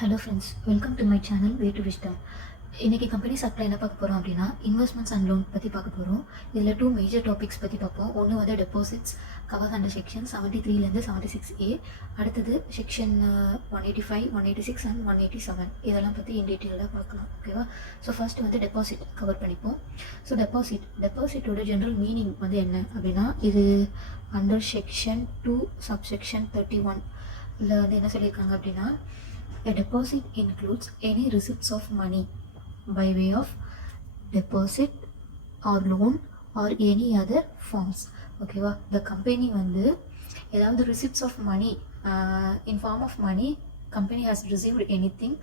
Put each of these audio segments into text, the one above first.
Hello friends, welcome to my channel way to wisdom. இன்றைக்கி company supply என்ன பார்க்க போகிறோம் அப்படின்னா இன்வெஸ்ட்மெண்ட்ஸ் அண்ட் லோன் பற்றி பார்க்க போகிறோம். இதில் 2 மேஜர் டாபிக்ஸ் பற்றி பார்ப்போம். ஒன்று வந்து டெபாசிட்ஸ் கவர்ஸ் அண்டர் செக்ஷன் 73லேருந்து 76A. அடுத்தது செக்ஷன் 185, 186 அண்ட் 187. இதெல்லாம் பற்றி இன் டீட்டெயிலாக பார்க்கலாம். ஓகேவா? ஸோ ஃபர்ஸ்ட் வந்து டெபாசிட் கவர் பண்ணிப்போம். ஸோ டெபாசிட்டோட ஜென்ரல் மீனிங் வந்து என்ன அப்படின்னா, இது அண்டர் செக்ஷன் 2 சப்செக்ஷன் 31 இதில் வந்து என்ன சொல்லியிருக்காங்க அப்படின்னா, a deposit includes any receipts of money by way of deposit or loan or any other forms. ஓகேவா? the company வந்து ஏதாவது receipts of money in form of money company has received anything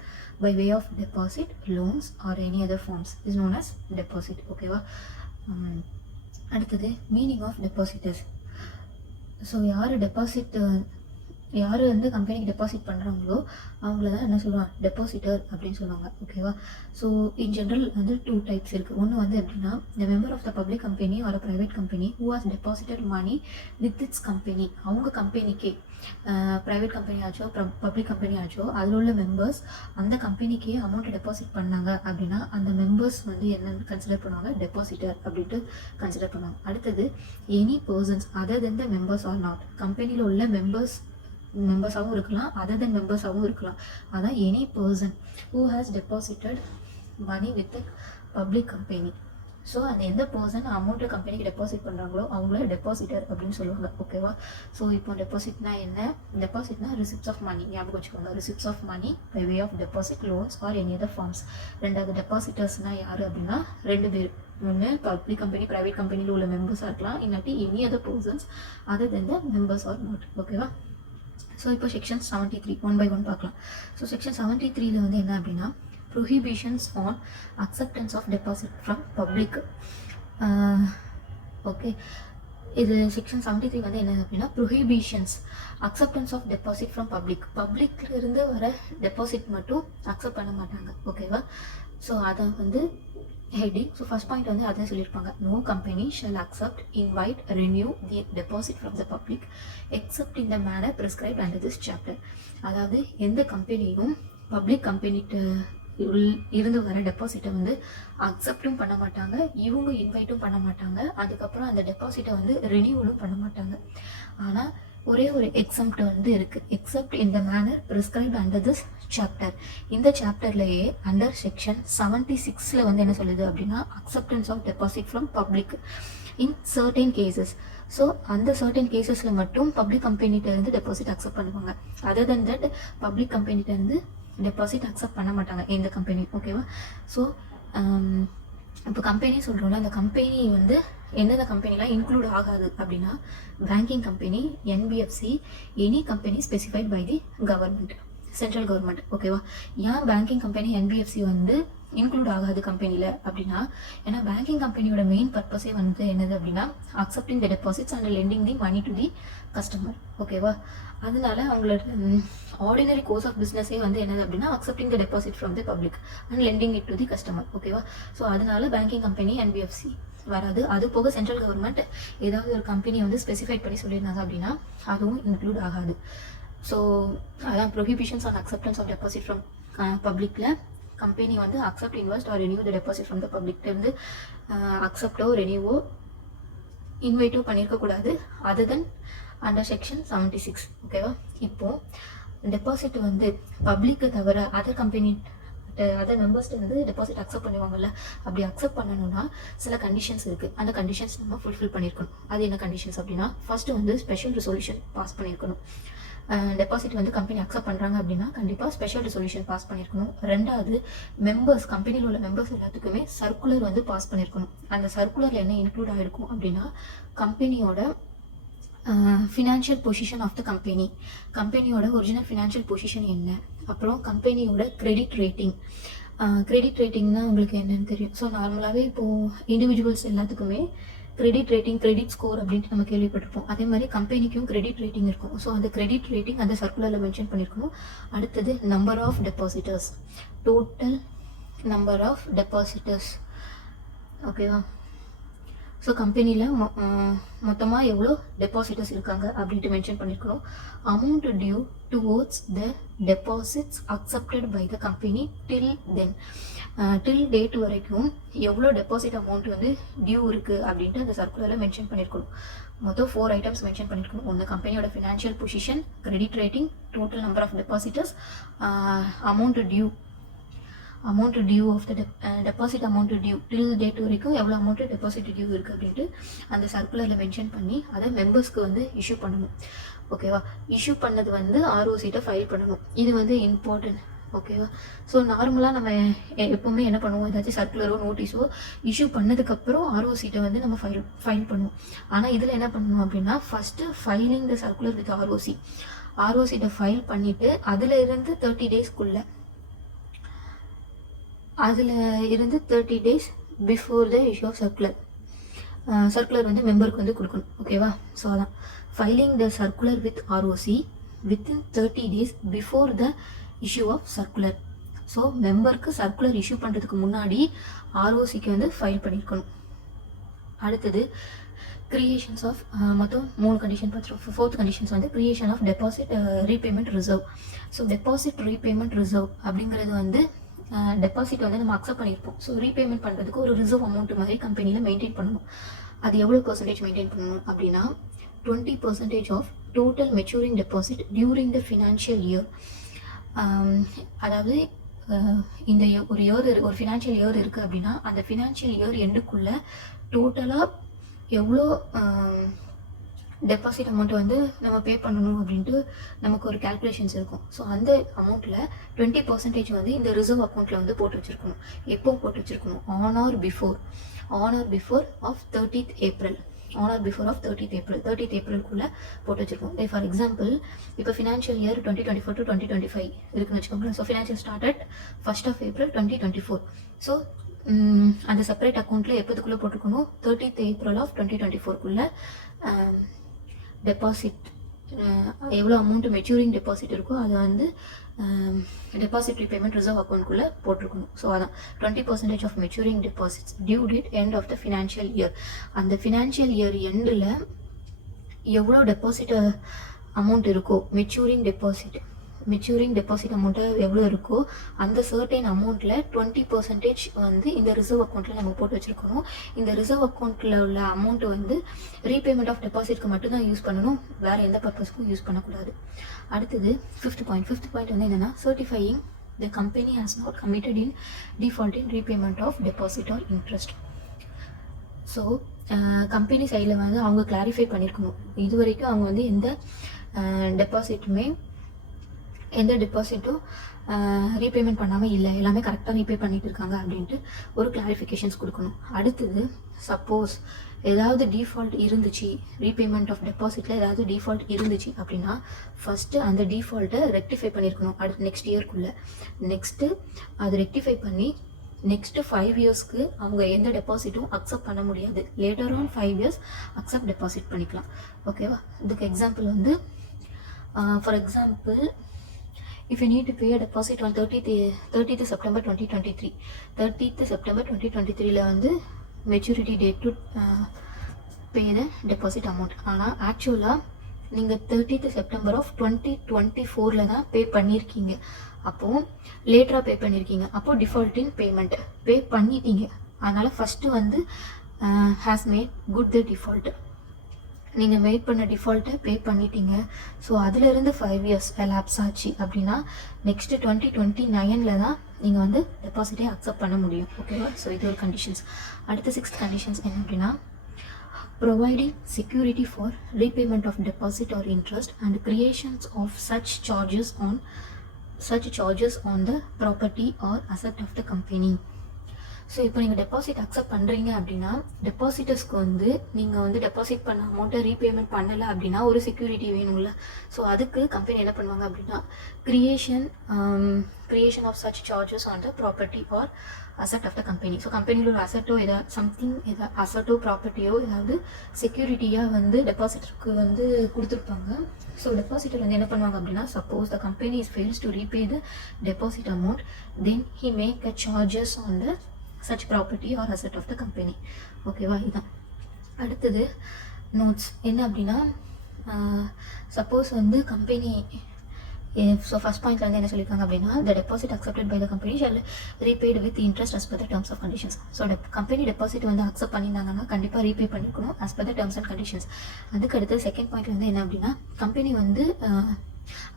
by way of deposit, loans or any other forms is known as deposit. ஓகேவா? அடுத்தது meaning of depositors. So யார் வந்து கம்பெனிக்கு deposit பண்ணுறாங்களோ அவங்கள தான் என்ன சொல்லுவாங்க, டெபாசிட்டர் அப்படின்னு சொல்லுவாங்க. ஓகேவா? ஸோ இன் ஜென்ரல் வந்து 2 டைப்ஸ் இருக்குது. ஒன்று வந்து எப்படின்னா, the member of the public company or private company who has deposited money with its company. அவங்க கம்பெனிக்கே, ப்ரைவேட் கம்பெனி ஆச்சோ பப்ளிக் கம்பெனி ஆச்சோ, அதில் உள்ள மெம்பர்ஸ் அந்த கம்பெனிக்கே அமௌண்ட்டை டெபாசிட் பண்ணாங்க அப்படின்னா அந்த மெம்பர்ஸ் வந்து என்னென்னு கன்சிடர் பண்ணுவாங்க, டெபாசிட்டர் அப்படின்ட்டு கன்சிடர் பண்ணுவாங்க. அடுத்தது any persons other than the members R not. கம்பெனியில் உள்ள மெம்பர்ஸாகவும் இருக்கலாம், அதர் தென் மெம்பர்ஸாகவும் இருக்கலாம். அதான் any person who has deposited money with public company. So அந்த எந்த பர்சன் அமௌண்ட்டை கம்பெனிக்கு டெபாசிட் பண்ணுறாங்களோ அவங்கள டெபாசிட்டர் அப்படின்னு சொல்லுவாங்க. ஓகேவா? ஸோ இப்போ டெபாசிட்னா என்ன? டெபாசிட்னா ரிசிப்ட்ஸ் ஆஃப் மணி. ஞாபகம் வச்சுக்கோங்க, receipts of money by way of deposit, loans or any other forms. ரெண்டாவது டெபாசிட்டர்ஸ்னால் யார் அப்படின்னா 2 பேர். ஒன்று பப்ளிக் கம்பெனி ப்ரைவேட் கம்பெனியில் உள்ள மெம்பர்ஸாக இருக்கலாம், இல்லாட்டி any other persons other than the members R not. ஓகேவா? ஸோ இப்போ செக்ஷன் 73 ஒன் பை ஒன் பார்க்கலாம். ஸோ செக்ஷன் 73ல வந்து என்ன அப்படின்னா, prohibitions on acceptance of deposit from public. Okay, இது செக்ஷன் 73 வந்து என்ன அப்படின்னா, prohibitions acceptance of deposit from பப்ளிக்ல இருந்து வர டெபாசிட் மட்டும் அக்செப்ட் பண்ண மாட்டாங்க. ஓகேவா? ஸோ அதை வந்து ஹெட்டிங். ஸோ ஃபர்ஸ்ட் பாயிண்ட் வந்து அதான் சொல்லியிருப்பாங்க, no company shall accept, invite, renew the deposit from the public except in the manner prescribed under this chapter. அதாவது எந்த கம்பெனியும் பப்ளிக் கம்பெனிட்டு இருந்து வர டெபாசிட்டை வந்து அக்செப்டும் பண்ண மாட்டாங்க, இவங்க இன்வைட்டும் பண்ண மாட்டாங்க, அதுக்கப்புறம் அந்த டெபாசிட்டை வந்து ரெனியூவலும் பண்ண மாட்டாங்க. ஆனால் ஒரே ஒரு எக்ஸம்ப்ட் வந்து இருக்குது, except in the manner prescribed under this chapter. இந்த சாப்டர்லேயே அண்டர் செக்ஷன் 76ல வந்து என்ன சொல்லுது அப்படின்னா, acceptance of deposit from public in certain cases. So அந்த சர்டன் கேசஸில் மட்டும் பப்ளிக் கம்பெனிகிட்டேருந்து டெபாசிட் அக்செப்ட் பண்ணுவாங்க. அதர் தென் தட் பப்ளிக் கம்பெனிகிட்டேருந்து டெபாசிட் அக்செப்ட் பண்ண மாட்டாங்க எந்த கம்பெனி. ஓகேவா? ஸோ இப்போ கம்பெனி சொல்கிறோம்ல, அந்த கம்பெனி வந்து எந்தெந்த கம்பெனிலாம் இன்க்ளூட் ஆகாது அப்படின்னா, banking company, NBFC, any company specified by the government, central government. ஓகேவா? ஏன் பேங்கிங் கம்பெனி, என்பிஎஃப்சி வந்து இன்க்ளூட் ஆகாது கம்பெனியில் அப்படின்னா, ஏன்னா பேங்கிங் கம்பெனியோட மெயின் பர்பஸே வந்து என்னது அப்படின்னா, accepting the deposits and lending the money to the customer. ஓகேவா? அதனால அவங்களோட ஆர்டினரி கோர்ஸ் ஆஃப் பிஸ்னஸே வந்து என்னது அப்படின்னா, accepting the deposit from the public and lending it to the customer. ஓகேவா? ஸோ அதனால பேங்கிங் கம்பெனி, என்பிஎஃப்சி வராது. அது போக சென்ட்ரல் கவர்மெண்ட் ஏதாவது ஒரு கம்பெனியை வந்து ஸ்பெசிஃபைட் பண்ணி சொல்லியிருந்தாங்க அப்படின்னா அதுவும் இன்க்ளூட் ஆகாது. ஸோ அதான் prohibitions on acceptance of deposit from பப்ளிக்கில் கம்பெனி வந்து accept, invest or renew the deposit from the பப்ளிக்லேருந்து அக்செப்டோ ரெனியூவோ இன்வைட்டோ பண்ணியிருக்கக்கூடாது, அதர் தென் அண்டர் செக்ஷன் 76. ஓகேவா? இப்போது டெபாசிட் வந்து பப்ளிக்கை தவிர அதர் கம்பெனி அதர் மெம்பர்ஸ்ட்டு வந்து டெபாசிட் அக்செப்ட் பண்ணுவாங்கல்ல, அப்படி அக்செப்ட் பண்ணணும்னா சில கண்டிஷன்ஸ் இருக்குது. அந்த கண்டிஷன்ஸ் நம்ம ஃபுல்ஃபில் பண்ணியிருக்கணும். அது என்ன கண்டிஷன்ஸ் அப்படின்னா, ஃபர்ஸ்ட்டு வந்து ஸ்பெஷல் ரெசல்யூஷன் பாஸ் பண்ணியிருக்கணும். டெபாசிட் வந்து கம்பெனி அக்செப்ட் பண்ணுறாங்க அப்படின்னா கண்டிப்பாக ஸ்பெஷல் ரெசல்யூஷன் பாஸ் பண்ணியிருக்கணும். ரெண்டாவது, மெம்பர்ஸ், கம்பெனியில் உள்ள மெம்பர்ஸ் எல்லாத்துக்குமே சர்க்குலர் வந்து பாஸ் பண்ணியிருக்கணும். அந்த சர்க்குலரில் என்ன இன்க்ளூட் ஆகிருக்கும் அப்படின்னா, கம்பெனியோட financial position of the company, கம்பெனியோட ஒரிஜினல் ஃபினான்ஷியல் பொசிஷன் என்ன, அப்புறம் கம்பெனியோட கிரெடிட் ரேட்டிங். கிரெடிட் ரேட்டிங்னா உங்களுக்கு என்னன்னு தெரியும். ஸோ நார்மலாகவே இப்போது இண்டிவிஜுவல்ஸ் எல்லாத்துக்குமே கிரெடிட் ரேட்டிங், கிரெடிட் ஸ்கோர் அப்படின்ட்டு நம்ம கேள்விப்பட்டிருப்போம். அதே மாதிரி கம்பெனிக்கும் கிரெடிட் ரேட்டிங் இருக்கும். ஸோ அந்த கிரெடிட் ரேட்டிங் அந்த சர்க்குலரில் மென்ஷன் பண்ணியிருக்கணும். அடுத்தது number of depositors, total number of depositors. ஓகேவா? ஸோ கம்பெனியில் மொத்தமாக எவ்வளோ டெபாசிட்டர்ஸ் இருக்காங்க அப்படின்ட்டு மென்ஷன் பண்ணியிருக்கணும். Amount due towards the deposits accepted by the company till date வரைக்கும் எவ்வளோ டெபாசிட் அமௌண்ட் வந்து டியூ இருக்குது அப்படின்ட்டு அந்த சர்க்குலரில் மென்ஷன் பண்ணியிருக்கணும். மொத்தம் 4 ஐட்டம்ஸ் மென்ஷன் பண்ணியிருக்கணும். ஒன்று கம்பெனியோட financial position, credit rating, total number of depositors, amount due of the deposit amount due till date வரைக்கும் எவ்வளோ அமௌண்ட் டெபாசிட் டியூ இருக்குது அப்படின்ட்டு அந்த சர்க்குலரில் மென்ஷன் பண்ணி அதை மெம்பர்ஸ்க்கு வந்து இஷ்யூ பண்ணணும். ஓகேவா? இஷ்யூ பண்ணது வந்து ஆர்ஓசிட்ட ஃபைல் பண்ணணும். இது வந்து இம்பார்ட்டன்ட். ஓகேவா? ஸோ நார்மலாக நம்ம எப்போவுமே என்ன பண்ணுவோம், ஏதாச்சும் சர்க்குலரோ நோட்டீஸோ இஷ்யூ பண்ணதுக்கப்புறம் ஆர்ஓசிட்ட வந்து நம்ம ஃபைல் பண்ணுவோம். ஆனால் இதில் என்ன பண்ணணும் அப்படின்னா, first filing the circular with ஆர்ஓசிட்ட ஃபைல் பண்ணிவிட்டு அதில் இருந்து 30 டேஸ்க்குள்ளே before the issue of circular வந்து மெம்பருக்கு வந்து கொடுக்கணும். ஓகேவா? ஸோ அதான் filing the circular with ROC within 30 days before the issue of circular. So மெம்பருக்கு சர்க்குலர் இஷ்யூ பண்ணுறதுக்கு முன்னாடி ஆர்ஓசிக்கு வந்து ஃபைல் பண்ணியிருக்கணும். அடுத்தது கிரியேஷன்ஸ் ஆஃப் மொத்தம் 3 கண்டிஷன் பார்த்துருவோம். 4th கண்டிஷன்ஸ் வந்து creation of deposit repayment reserve. So deposit repayment reserve அப்படிங்கிறது வந்து டெபாசிட் வந்து நம்ம அக்செப்ட் பண்ணியிருப்போம். ஸோ ரீபேமெண்ட் பண்ணுறதுக்கு ஒரு ரிசர்வ் அமௌண்ட் மாதிரி கம்பெனியில் மெயின்டைன் பண்ணணும். அது எவ்வளோ பர்சன்டேஜ் மெயின்டைன் பண்ணணும் அப்படின்னா 20% of total maturing deposit during the financial year. அதாவது இந்த ஒரு ஃபினான்ஷியல் இயர் இருக்குது அப்படின்னா அந்த ஃபினான்ஷியல் இயர் எண்டுக்குள்ளே டோட்டலாக எவ்வளோ டெபாசிட் அமௌண்ட்டை வந்து நம்ம பே பண்ணணும் அப்படின்ட்டு நமக்கு ஒரு கேல்குலேஷன்ஸ் இருக்கும். ஸோ அந்த அமௌண்ட்டில் 20% வந்து இந்த ரிசர்வ் அக்கௌண்ட்டில் வந்து போட்டு வச்சுருக்கணும். எப்போ போட்டு வச்சுருக்கணும்? On or before of 30th April. 30th Aprilக்குள்ளே போட்டு வச்சுருக்கோம். ஃபார் எக்ஸாம்பிள் இப்போ ஃபினான்ஷியல் இயர் 2024 to 2025 இருக்குன்னு வச்சுக்கோங்களேன். So financial started 1st of April 2024. So அந்த செப்பரேட் அக்கௌண்ட்டில் எப்போதுக்குள்ளே போட்டுக்கணும்? 30th April of 2024குள்ளே டெபாசிட் எவ்வளோ அமௌண்ட் மெச்சூரிங் டெபாசிட் இருக்கோ அதை வந்து டெபாசிட் ரீபேமெண்ட் ரிசர்வ் அக்கௌண்ட்குள்ளே போட்டிருக்கணும். ஸோ அதான் 20% of maturing deposits due date end of the financial year. அந்த ஃபினான்ஷியல் இயர் எண்டில் எவ்வளோ டெபாசிட் அமௌண்ட் இருக்கோ, மெச்சூரிங் டெபாசிட் அமௌண்ட்டு எவ்வளோ இருக்கோ அந்த சர்டைன் அமௌண்ட்டில் 20% வந்து இந்த ரிசர்வ் அக்கௌண்ட்டில் நம்ம போட்டு வச்சுருக்கணும். இந்த ரிசர்வ் அக்கௌண்ட்டில் உள்ள அமௌண்ட்டு வந்து ரீபேமெண்ட் ஆஃப் டெபாசிட்க்கு மட்டும்தான் யூஸ் பண்ணணும், வேறு எந்த பர்பஸ்க்கும் யூஸ் பண்ணக்கூடாது. அடுத்தது 5th பாயிண்ட் வந்து என்னென்னா, certifying the company has not committed in default in repayment of deposit or interest. So company சைடில் வந்து அவங்க கிளாரிஃபை பண்ணியிருக்கணும், இது வரைக்கும் அவங்க வந்து எந்த டெபாசிட்டும் ரீபேமெண்ட் பண்ணாமல் இல்லை, எல்லாமே கரெக்டாக ரீபே பண்ணிட்டு இருக்காங்க அப்படின்ட்டு ஒரு கிளாரிஃபிகேஷன்ஸ் கொடுக்கணும். அடுத்தது சப்போஸ் ஏதாவது டிஃபால்ட் இருந்துச்சு, ரீபேமெண்ட் ஆஃப் டெபாசிட்டில் ஏதாவது டிஃபால்ட் இருந்துச்சு அப்படின்னா ஃபஸ்ட்டு அந்த டிஃபால்ட்டை ரெக்டிஃபை பண்ணியிருக்கணும் அடுத்து நெக்ஸ்ட் இயர்க்குள்ளே. நெக்ஸ்ட்டு அது ரெக்டிஃபை பண்ணி நெக்ஸ்ட்டு 5 இயர்ஸ்க்கு அவங்க எந்த டெபாசிட்டும் அக்செப்ட் பண்ண முடியாது. Later on 5 years accept deposit பண்ணிக்கலாம். ஓகேவா? இதுக்கு எக்ஸாம்பிள் வந்து for example if you need to pay a deposit on 30th September 2023 வந்து maturity date to pay the deposit amount. ஆனால் ஆக்சுவலாக நீங்கள் 30th September of 2024 தான் பே பண்ணியிருக்கீங்க. அப்போது லேட்டராக பே பண்ணியிருக்கீங்க, அப்போது டிஃபால்ட்டின் பேமெண்ட் பே பண்ணிட்டீங்க. அதனால் ஃபஸ்ட்டு வந்து has made good the default. நீங்கள் மேட் பண்ண டிஃபால்ட்டை பே பண்ணிட்டீங்க. ஸோ அதிலிருந்து 5 இயர்ஸ் எலாப்ஸ் ஆச்சு அப்படின்னா நெக்ஸ்ட்டு 2029 தான் நீங்கள் வந்து டெபாசிட்டே அக்செப்ட் பண்ண முடியும். ஓகேவா? ஸோ இது ஒரு கண்டிஷன்ஸ். அடுத்த 6th கண்டிஷன்ஸ் என்ன அப்படின்னா, providing security for repayment of deposit or interest and creations of such charges on the property or asset of the company. So இப்போ நீங்கள் டெபாசிட் அக்செப்ட் பண்ணுறீங்க அப்படின்னா டெபாசிட்டர்ஸ்க்கு வந்து நீங்கள் வந்து டெபாசிட் பண்ண அமௌண்ட்டை ரீபேமெண்ட் பண்ணலை அப்படின்னா ஒரு செக்யூரிட்டி வேணும்ல. ஸோ அதுக்கு கம்பெனி என்ன பண்ணுவாங்க அப்படின்னா creation of such charges on the property or asset of the company. So கம்பெனியில் ஒரு அசட்டோ அசட்டோ ப்ராப்பர்ட்டியோ ஏதாவது செக்யூரிட்டியாக வந்து டெபாசிட்டருக்கு வந்து கொடுத்துருப்பாங்க. ஸோ டெபாசிட்டர் வந்து என்ன பண்ணுவாங்க அப்படின்னா, suppose the company is fails to repay the deposit amount, then he make a charges on the such property or asset of the company. ஓகேவா? இதுதான் அடுத்தது நோட்ஸ் என்ன அப்படின்னா, சப்போஸ் வந்து கம்பெனி, ஸோ ஃபஸ்ட் பாயிண்ட்ல வந்து என்ன சொல்லியிருக்காங்க அப்படின்னா, the deposit accepted by the company shall repaid with interest as per the terms of conditions. So company deposit வந்து அக்செப்ட் பண்ணியிருந்தாங்கன்னா கண்டிப்பாக ரீபே பண்ணிருக்கணும் as per the terms and conditions. அதுக்கு அடுத்து செகண்ட் பாயிண்ட்ல வந்து என்ன அப்படின்னா, கம்பெனி வந்து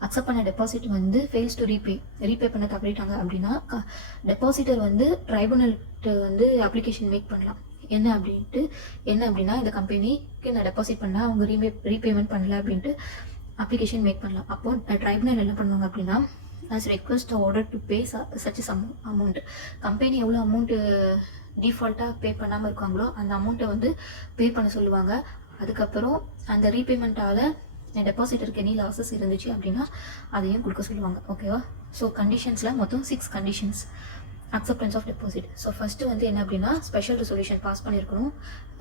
அக்செப்ட் பண்ண டெபாசிட் வந்து ஃபெயில்ஸ் டு ரீபே பண்ண தவறிட்டாங்க அப்படின்னா டெபாசிட்டர் வந்து ட்ரைபுனல்ட்டு வந்து அப்ளிகேஷன் மேக் பண்ணலாம். என்ன அப்படின்னா, இந்த கம்பெனிக்கு நான் டெபாசிட் பண்ணேன், அவங்க ரீபேமெண்ட் பண்ணல அப்படின்ட்டு அப்ளிகேஷன் மேக் பண்ணலாம். அப்போ ட்ரைபுனல் என்ன பண்ணுவாங்க அப்படின்னா, as request order to pay such sum amount, company எவ்வளோ அமௌண்ட்டு டிஃபால்ட்டாக பே பண்ணாமல் இருக்காங்களோ அந்த அமௌண்ட்டை வந்து பே பண்ண சொல்லுவாங்க. அதுக்கப்புறம் அந்த ரீபேமெண்ட்டால் டெபாசிட்டருக்கு எனி லாஸஸ் இருந்துச்சு அப்படின்னா அதையும் கொடுக்க சொல்லுவாங்க. ஓகேவா? ஸோ கண்டிஷன்ஸில் மொத்தம் 6 conditions acceptance of deposit. So first வந்து என்ன அப்படின்னா, ஸ்பெஷல் ரெசல்யூஷன் பாஸ் பண்ணியிருக்கணும்.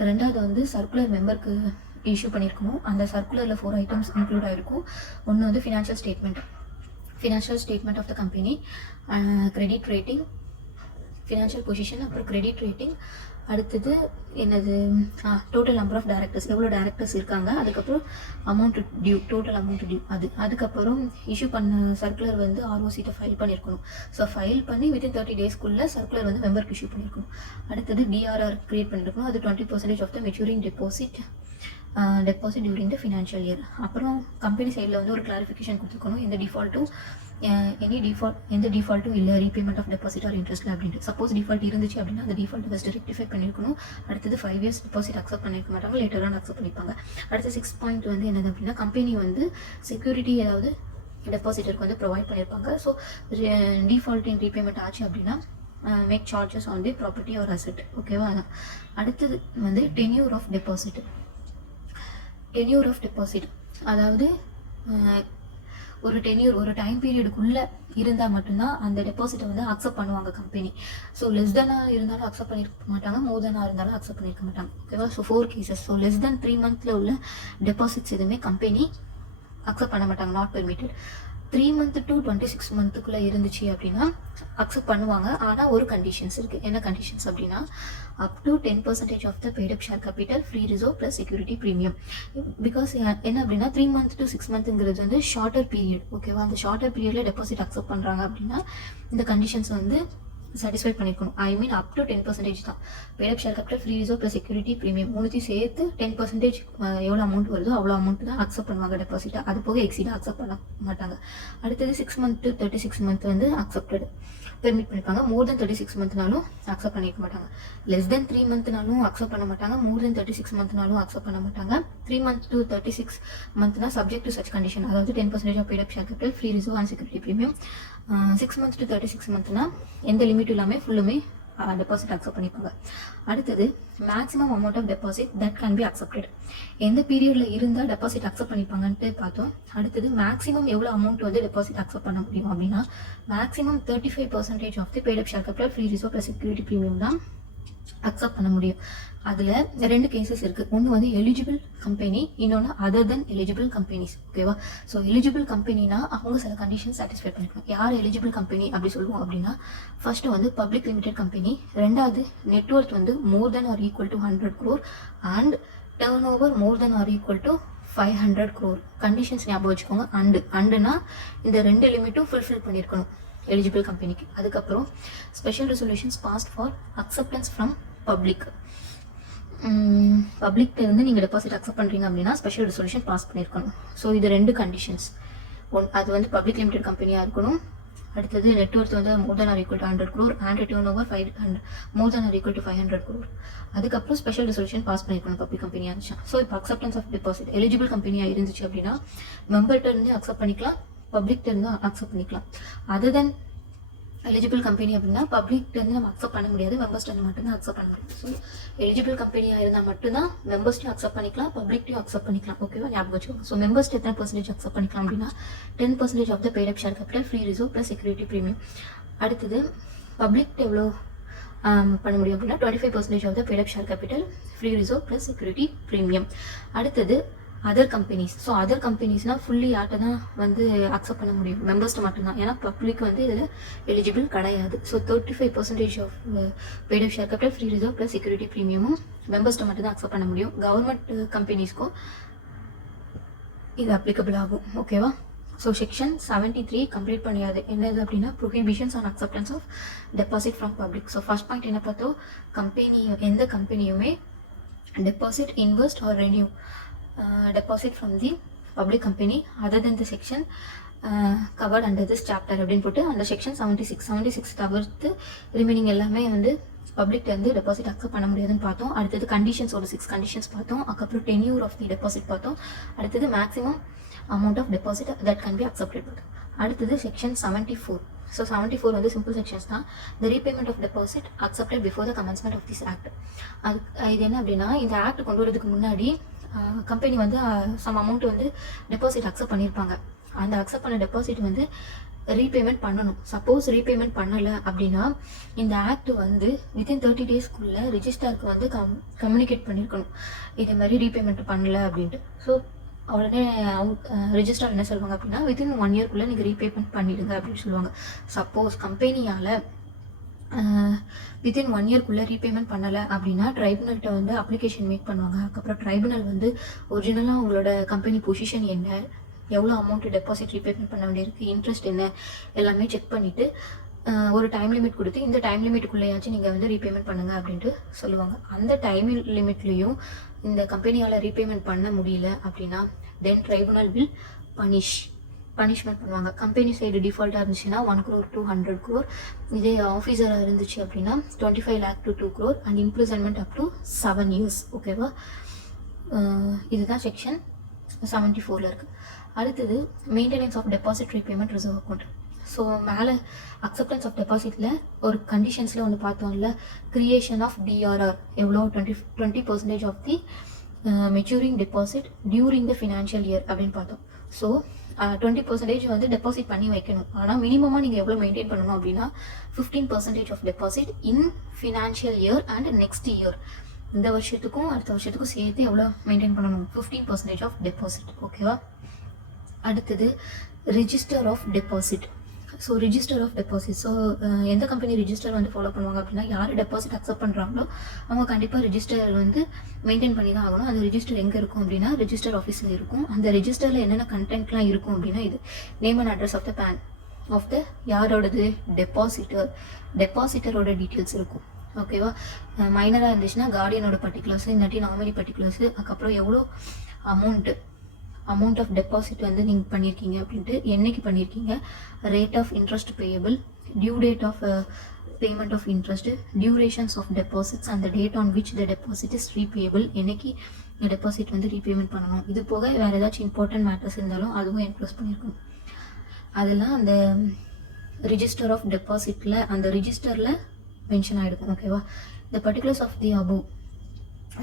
ரெண்டாவது வந்து சர்க்குலர் மெம்பருக்கு இஷ்யூ பண்ணியிருக்கணும். அந்த சர்க்குலரில் 4 ஐட்டம்ஸ் இன்க்ளூட் ஆகிருக்கும். ஒன்று வந்து financial statement of the company, credit rating, financial position, அப்புறம் கிரெடிட் ரேட்டிங். அடுத்தது என்னது, டோட்டல் நம்பர் ஆஃப் டைரக்டர்ஸ், எவ்வளோ டைரக்டர்ஸ் இருக்காங்க, அதுக்கப்புறம் டோட்டல் அமௌண்ட் டியூ, அதுக்கப்புறம் இஷ்யூ பண்ண சர்க்குலர் வந்து ஆர்ஓசிட்ட ஃபைல் பண்ணியிருக்கணும். ஸோ ஃபைல் பண்ணி வித்தின் 30 டேஸ்க்குள்ளே சர்க்குலர் வந்து மெம்பருக்கு இஷ்யூ பண்ணியிருக்கணும். அடுத்தது டிஆர்ஆர் கிரியேட் பண்ணியிருக்கணும். அது 20% of the maturing deposit during the financial year. அப்புறம் கம்பெனி சைடில் வந்து ஒரு கிளாரிஃபிகேஷன் கொடுத்துருக்கணும், எந்த டிஃபால்ட்டும் இல்லை ரீபேமெண்ட் ஆஃப் டெபாசிட் ஆர் இன்ட்ரெஸ்ட்ல அப்படின்ட்டு. சப்போஸ் டிஃபால்ட் இருந்துச்சு அப்படின்னா அந்த டிஃபால்ட் ஃபஸ்ட்டு ரெக்டிஃபை பண்ணியிருக்கணும். அடுத்தது 5 years டெபாசிட் அக்செப்ட் பண்ணியிருக்க மாட்டாங்க, லேட்டராக அக்செப்ட் பண்ணிப்பாங்க. அடுத்த 6 பாயிண்ட் வந்து என்னது அப்படின்னா, கம்பெனி வந்து செக்யூரிட்டி ஏதாவது டெபாசிட்டருக்கு வந்து ப்ரொவைட் பண்ணியிருப்பாங்க. ஸோ டிஃபால்ட் இன் ரீபேமெண்ட் ஆச்சு அப்படின்னா make charges on the property or asset. ஓகேவா? அதான். அடுத்தது வந்து டென்யூர் ஆஃப் டெபாசிட், அதாவது ஒரு டைம் பீரியடுக்குள்ளே இருந்தால் மட்டும்தான் அந்த டெபாசிட்டை வந்து அக்செப்ட் பண்ணுவாங்க கம்பெனி. ஸோ லெஸ் தெனாக இருந்தாலும் அக்செப்ட் பண்ணியிருக்க மாட்டாங்க, மோர் தெனாக இருந்தாலும் அக்செப்ட் பண்ணியிருக்க மாட்டாங்க. ஓகேவா? So 4 cases. So less than 3 months உள்ள டெபாசிட்ஸ் எதுவுமே கம்பெனி அக்செப்ட் பண்ண மாட்டாங்க, நாட் பெர்மிட்டட். 3 months to 26 monthக்குள்ளே இருந்துச்சு அப்படின்னா அக்செப்ட் பண்ணுவாங்க. ஆனால் ஒரு கண்டிஷன்ஸ் இருக்குது. என்ன கண்டிஷன்ஸ் அப்படின்னா, up to 10% of the paid up share capital, free reserve plus security premium. Because என்ன அப்படின்னா 3 months to 6 monthங்கிறது வந்து ஷார்ட்டர் பீரியட். ஓகேவா? அந்த ஷார்ட்டர் பீரியடில் டெபாசிட் அக்செப்ட் பண்ணுறாங்க அப்படின்னா இந்த கண்டிஷன்ஸ் வந்து சாட்டிஸ்ஃபை பண்ணிக்கணும். ஐ மீன் அப் டு 10% தான். Paid up share capital, free reserve plus security premium மூணுத்தையும் சேர்த்து 10% எவ்வளோ அமௌண்ட் வருதோ அவ்வளோ அமௌண்ட் தான் அக்செப்ட் பண்ணுவாங்க டெபாசிட்டை. அது போக எக்ஸீடாக அக்செப்ட் பண்ண மாட்டாங்க. அடுத்தது 6 months to 36 months வந்து அக்செப்டட் பெர்மிட் பண்ணிப்பாங்க. மோர் தென் 36 monthsனாலும் அக்செப்ட் பண்ணிக்க மாட்டாங்க. லெஸ் தென் 3 monthsனாலும் அக்செப்ட் பண்ண மாட்டாங்க. மோர் தென் 36 monthsனாலும் அக்செப்ட் பண்ண மாட்டாங்க. 3 months to 36 months தான் சப்ஜெக்ட் டு சச் கண்டிஷன், அதாவது 10% of paid up share capital, free reserve and security premium. 6 months to 36 monthsனா எந்த லிமிட் இல்லாமல் ஃபுல்லுமே டெபாசிட் அக்செப்ட் பண்ணிப்பாங்க. அடுத்தது maximum amount of deposit that can be accepted, எந்த பீரியடில் இருந்தால் டெபாசிட் அக்செப்ட் பண்ணிப்பாங்கன்ட்டு பார்த்தோம். அடுத்தது மேக்ஸிமம் எவ்வளோ அமௌண்ட் வந்து டெபாசிட் அக்செப்ட் பண்ண முடியும் அப்படின்னா, maximum 35% of the paid up share capital, free reserve plus security premium தான் அக்செப்ட் பண்ண முடியும். அதில் 2 cases இருக்குது. ஒன்று வந்து எலிஜிபிள் கம்பெனி, இன்னொன்று அதர் தென் எலிஜிபிள் கம்பெனிஸ். ஓகேவா? ஸோ எலிஜிபிள் கம்பெனினா அவங்க சில கண்டிஷன் சாட்டிஸ்ஃபை பண்ணிக்கணும். யார் எலிஜிபிள் கம்பெனி அப்படி சொல்லுவோம் அப்படின்னா, ஃபர்ஸ்ட் வந்து பப்ளிக் லிமிடெட் கம்பெனி, ரெண்டாவது நெட்வொர்த் வந்து more than or equal to 100 crore and turnover more than or equal to 500 crore. Conditions ஞாபகம் வச்சுக்கோங்க. அண்டுனா இந்த 2 லிமிட்டும் ஃபுல்ஃபில் பண்ணியிருக்கணும் எலிஜிபிள் கம்பெனிக்கு. அதுக்கப்புறம் special resolutions passed for acceptance from public வந்து நீங்கள் டெபாசிட் அக்செப்ட் பண்ணுறீங்க அப்படின்னா ஸ்பெஷல் ரெசல்யூஷன் பாஸ் பண்ணியிருக்கணும். ஸோ இது 2 கண்டிஷன்ஸ். அது வந்து பப்ளிக் லிமிடெட் கம்பெனியாக இருக்கணும். அடுத்தது நெட்வொர்த் வந்து more than or equal to 100 crore and turnover more than or equal to 500 crore. அதுக்கப்புறம் ஸ்பெஷல் ரெசல்யூஷன் பாஸ் பண்ணியிருக்கணும் பப்ளிக் கம்பெனியாக இருந்துச்சு. ஸோ இப்போ அக்செப்டன்ஸ் ஆஃப் டெபாசிட் எலிஜிபிள் கம்பெனியாக இருந்துச்சு அப்படின்னா மெம்பர்கிட்ட இருந்து அக்செப்ட் பண்ணிக்கலாம், பப்ளிக் இருந்து அக்செப்ட் பண்ணிக்கலாம். அதர் தென் எலிஜிபிள் கம்பெனி அப்படின்னா பப்ளிக் வந்து நம்ம அக்செப்ட் பண்ண முடியாது, மெம்பர்ஸ் வந்து மட்டும்தான் அக்செப்ட் பண்ண முடியும். ஸோ எலிஜிபிள் கம்பெனியாக இருந்தால் மட்டும்தான் மெம்பர்ஸ்டையும் அக்செப்ட் பண்ணிக்கலாம், பப்ளிக்டையும் அக்செப்ட் பண்ணிக்கலாம். ஓகேவா? ஞாபகம் வச்சுக்கோங்க. ஸோ மெம்பர்ஸ் எத்தனை % அக்செப்ட் பண்ணிக்கலாம் அப்படின்னா 10% of the paid up share capital, free reserve plus security premium. அடுத்தது பப்ளிக் எவ்வளோ பண்ண முடியும் அப்படின்னா 25% of the paid up share capital, free reserve plus security premium. அடுத்தது அதர் கம்பெனிஸ். ஸோ அதர் கம்பெனிஸ்னால் ஃபுல்லி யார்கிட்ட தான் வந்து அக்செப்ட் பண்ண முடியும், மெம்பர்ஸ்ட்டு மட்டும்தான். ஏன்னா பப்ளிக் வந்து இதில் எலிஜிபிள் கிடையாது. So 35% of paid share capital free reserve plus security ப்ரீமியமும் மெம்பர்ஸ்ட்டு மட்டும் தான் அக்செப்ட் பண்ண முடியும். கவர்மெண்ட் கம்பெனிஸ்க்கும் இது அப்ளிகபிள் ஆகும். ஓகேவா? ஸோ செக்ஷன் 73 கம்ப்ளீட் பண்ணியாது. என்னது அப்படின்னா prohibitions on acceptance of deposit from public. So first point என்ன பார்த்தோம், கம்பெனி எந்த கம்பெனியுமே deposit, invest or renew deposit from the public company other than the section covered under this chapter அப்படின்னு போட்டு அந்த செக்ஷன் 76 தவிர்த்து ரிமைனிங் எல்லாமே வந்து பப்ளிக் வந்து டெபாசிட் அக்செப்ட் பண்ண முடியாதுன்னு பார்த்தோம். அடுத்தது கண்டிஷன்ஸோட 6 கண்டிஷன்ஸ் பார்த்தோம். அதுக்கப்புறம் டென்யூர் ஆஃப் தி டெபாசிட் பார்த்தோம். அடுத்தது maximum amount of deposit that can be accepted பார்த்தோம். அடுத்தது செக்ஷன் 74. ஸோ 74 வந்து சிம்பிள் செக்ஷன்ஸ் தான். The repayment of deposit accepted before the commencement of this act. இது என்ன அப்படின்னா, இந்த ஆக்ட் கொண்டு வரதுக்கு முன்னாடி கம்பெனி வந்து சம் அமௌண்ட் வந்து டெபாசிட் அக்செப்ட் பண்ணியிருப்பாங்க. அந்த அக்செப்ட் பண்ண டெபாசிட் வந்து ரீபேமெண்ட் பண்ணணும். சப்போஸ் ரீபேமெண்ட் பண்ணலை அப்படின்னா இந்த ஆக்ட் வந்து வித்தின் 30 டேஸ்க்குள்ளே ரிஜிஸ்டருக்கு வந்து கம்யூனிகேட் பண்ணியிருக்கணும், இதே மாதிரி ரீபேமெண்ட் பண்ணலை அப்படின்ட்டு. ஸோ உடனே ரிஜிஸ்டர் என்ன சொல்லுவாங்க அப்படின்னா, வித்தின் 1 இயர்க்குள்ளே நீங்கள் ரீபேமெண்ட் பண்ணிடுங்க அப்படின்னு சொல்லுவாங்க. சப்போஸ் கம்பெனியால் வித்தின் 1 இயர்க்குள்ளே ரீபேமெண்ட் பண்ணலை அப்படின்னா ட்ரைபுனல்கிட்ட வந்து அப்ளிகேஷன் மேக் பண்ணுவாங்க. அதுக்கப்புறம் ட்ரைபுனல் வந்து ஒரிஜினலாக உங்களோட கம்பெனி பொசிஷன் என்ன, எவ்வளோ அமௌண்ட் டெபாசிட் ரீபேமெண்ட் பண்ண வேண்டியிருக்கு, இன்ட்ரெஸ்ட் என்ன, எல்லாமே செக் பண்ணிவிட்டு ஒரு டைம் லிமிட் கொடுத்து இந்த டைம் லிமிட்டுக்குள்ளேயாச்சும் நீங்கள் வந்து ரீபேமெண்ட் பண்ணுங்கள் அப்படின்ட்டு சொல்லுவாங்க. அந்த டைம் லிமிட்லேயும் இந்த கம்பெனியால் ரீபேமெண்ட் பண்ண முடியல அப்படின்னா தென் ட்ரைபுனல் வில் பனிஷ்மெண்ட் பண்ணுவாங்க. கம்பெனி சைடு டிஃபால்ட்டாக இருந்துச்சுன்னா 1 crore to 100 crore. இதே ஆஃபீஸராக இருந்துச்சு அப்படின்னா 25 lakh to 2 crore and imprisonment up to 7 years. ஓகேவா? இதுதான் செக்ஷன் 74 இருக்குது. அடுத்தது maintenance of deposit repayment reserve account. So மேலே அக்செப்டன்ஸ் ஆஃப் டெபாசிட்டில் ஒரு கண்டிஷன்ஸில் ஒன்று பார்த்தோம்ல, கிரியேஷன் ஆஃப் டிஆர்ஆர் எவ்வளோ 20% of the maturing deposit during the financial year அப்படின்னு பார்த்தோம். ஸோ 20% வந்து டெபாசிட் பண்ணி வைக்கணும். ஆனால் மினிமமாக நீங்கள் எவ்வளோ மெயின்டைன் பண்ணணும் அப்படின்னா 15% of deposit in financial year and next year. இந்த வருஷத்துக்கும் அடுத்த வருஷத்துக்கும் சேர்த்து எவ்வளோ மெயின்டைன் பண்ணணும், 15% ஆஃப் டெபாசிட். ஓகேவா? அடுத்தது register of deposit. So register of deposit. So எந்த கம்பெனி ரிஜிஸ்டர் வந்து ஃபாலோ பண்ணுவாங்க அப்படின்னா, யார் டெபாசிட் அக்செப்ட் பண்ணுறாங்களோ அவங்க கண்டிப்பாக ரிஜிஸ்டர் வந்து மெயின்டைன் பண்ணி தான் ஆகணும். அந்த ரிஜிஸ்டர் எங்கே இருக்கும் அப்படின்னா ரிஜிஸ்டர் ஆஃபீஸில் இருக்கும். அந்த ரிஜிஸ்டரில் என்னென்ன கண்டென்ட்லாம் இருக்கும் அப்படின்னா, இது name and address of the PAN of the யாரோடது டெபாசிட்டரோட டீட்டெயில்ஸ் இருக்கும். ஓகேவா? மைனராக இருந்துச்சுன்னா கார்டியனோட பர்டிகுலர்ஸு, இல்லாட்டி நாமினி பர்டிகுலர்ஸு, அதுக்கப்புறம் எவ்வளோ அமௌண்ட் ஆஃப் டெபாசிட் வந்து நீங்கள் பண்ணியிருக்கீங்க அப்படின்ட்டு, என்னைக்கு பண்ணியிருக்கீங்க, rate of interest payable, due date of payment of interest, durations of deposits and date on which the deposit is repayable, என்னைக்கு டெபாசிட் வந்து ரீபேமெண்ட் பண்ணணும். இது போக வேறு ஏதாச்சும் இம்பார்ட்டன்ட் மேட்டர்ஸ் இருந்தாலும் அதுவும் என்க்ளோஸ் பண்ணியிருக்கணும். அதெல்லாம் அந்த ரிஜிஸ்டர் ஆஃப் டெபாசிட்டில் அந்த ரிஜிஸ்டரில் மென்ஷன் ஆகிருக்கும். ஓகேவா? The particulars of the above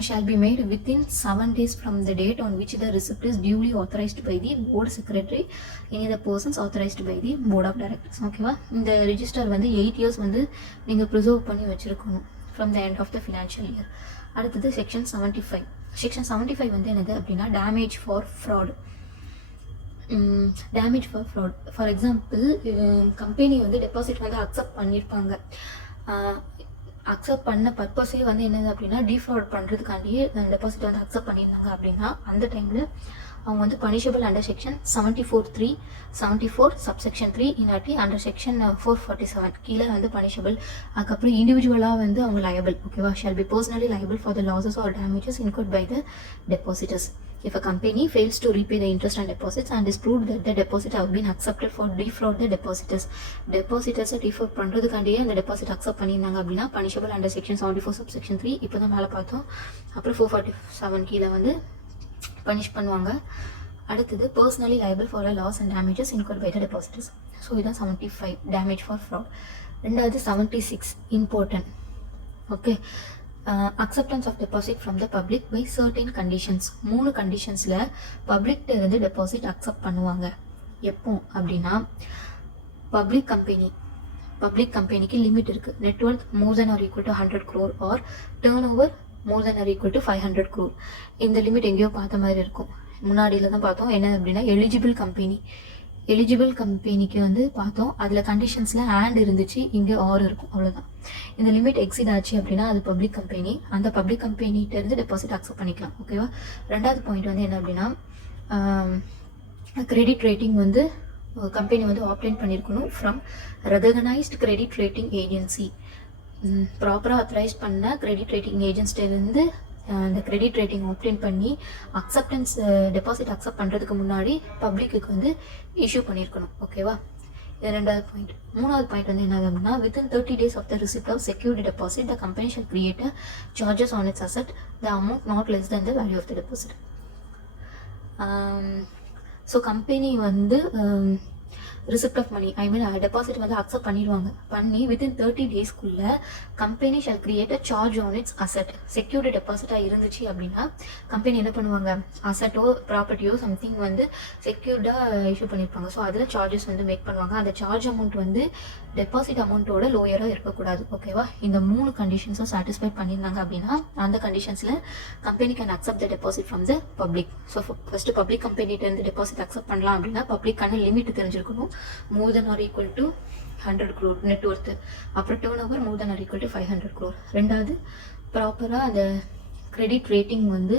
shall be made within 7 days from the date on which the receipt is duly authorized by the board secretary, any other persons authorized by the board of directors. ஓகேவா? இந்த register வந்து 8 years வந்து நீங்கள் preserve பண்ணி வச்சுருக்கணும் from the end of the financial year. அடுத்தது section 75. Section 75 வந்து என்னது அப்படின்னா, damage for fraud. Damage for fraud, for example company வந்து டெபாசிட் வந்து அக்செப்ட் பண்ணியிருப்பாங்க. அக்செப்ட் பண்ண பர்பஸே வந்து என்னது அப்படின்னா டிஃப்ராட் பண்ணுறதுக்காண்டியே டெபாசிட் வந்து அக்செப்ட் பண்ணியிருந்தாங்க அப்படின்னா அந்த டைமில் அவங்க வந்து பனிஷபிள் அண்டர் செக்ஷன் 74 சப்செக்ஷன் 3 இல்லாட்டி அண்டர் செக்ஷன் 447 கீழே வந்து பனிஷபிள். அதுக்கப்புறம் இண்டிவிஜுவலாக வந்து அவங்க லயபிள். ஓகேவா? Shall be personally liable for the losses or damages incurred by the depositors if a company fails to repay the interest and deposits and is proved that the deposit have been accepted for defraud the depositors. defraud பண்ணுறதுக்காண்டியே அந்த deposit accept பண்ணியிருந்தாங்க அப்படின்னா punishable under section 74 subsection 3. இப்போ தான் மேலே பார்த்தோம். அப்புறம் 447 கீழே வந்து பனிஷ் பண்ணுவாங்க. அடுத்தது personally liable for a loss and damages incurred by the depositors. So இதுதான் 75 டேமேஜ் ஃபார் ஃப்ராட். ரெண்டாவது 76 important. Okay, acceptance of deposit from the public by certain conditions. 3 கண்டிஷன்ஸில் பப்ளிக்ட இருந்து டெபாசிட் அக்செப்ட் பண்ணுவாங்க. எப்போ அப்படின்னா, பப்ளிக் கம்பெனிக்கு லிமிட் இருக்குது. Net worth more than or equal to 100 crore or turnover more than or equal to 500 crore. இந்த limit எங்கேயோ பார்த்த மாதிரி இருக்கும். முன்னாடியில் தான் பார்த்தோம். என்ன அப்படின்னா எலிஜிபிள் கம்பெனிக்கு வந்து பார்த்தோம். அதில் கண்டிஷன்ஸில் அண்ட் இருந்துச்சு, இங்கே ஆர் இருக்கும், அவ்வளோதான். இந்த லிமிட் எக்ஸிட் ஆச்சு அப்படின்னா அது பப்ளிக் கம்பெனி. அந்த பப்ளிக் கம்பெனிகிட்டேருந்து டெபாசிட் அக்செப்ட் பண்ணிக்கலாம். ஓகேவா. ரெண்டாவது பாயிண்ட் வந்து என்ன அப்படின்னா கிரெடிட் ரேட்டிங் வந்து கம்பெனி வந்து ஆப்டைன் பண்ணியிருக்கணும் from recognised credit rating agency. ப்ராப்பராக அத்தரைஸ் பண்ண கிரெடிட் ரேட்டிங் ஏஜென்சிலேருந்து அந்த கிரெடிட் ரேட்டிங் ஆப்டைன் பண்ணி அக்செப்டன்ஸ் டெபாசிட் அக்செப்ட் பண்ணுறதுக்கு முன்னாடி பப்ளிக்கு வந்து இஷ்யூ பண்ணியிருக்கணும். ஓகேவா. இது ரெண்டாவது பாயிண்ட். மூணாவது பாயிண்ட் வந்து என்ன அப்படின்னா within 30 days of the receipt of secured deposit the company shall create a charges on its asset the amount not less than the value of the deposit. So company வந்து receipt of money deposit வந்து accept பண்ணி within 30 டேஸ்க்குள்ள company shall create a charge on its asset. Secured டெபாசிட்டாக இருந்துச்சு அப்படின்னா company என்ன பண்ணுவாங்க, அசட்டோ ப்ராப்பர்ட்டியோ சம்திங் வந்து செக்யூர்டாக இஷ்யூ பண்ணியிருப்பாங்க. ஸோ அதில் சார்ஜஸ் வந்து மேக் பண்ணுவாங்க. அந்த சார்ஜ் அமௌண்ட் வந்து டெபாசிட் அமௌண்ட்டோட லோயராக இருக்கக்கூடாது. ஓகேவா. இந்த 3 கண்டிஷன்ஸும் சாட்டிஸ்ஃபை பண்ணியிருந்தாங்க அப்படின்னா அந்த கண்டிஷன்ஸில் company can accept the deposit from the public. So first public கம்பெனிட்டேருந்து டெபாசிட் அக்செப்ட் பண்ணலாம் அப்படின்னா பப்ளிக்கான லிமிட் தெரிஞ்சிருக்கணும். more than or equal to 100 crore net worth. அப்புறம் turn over more than or equal to 500 crore. ரெண்டாவது ப்ராப்பராக அந்த கிரெடிட் ரேட்டிங் வந்து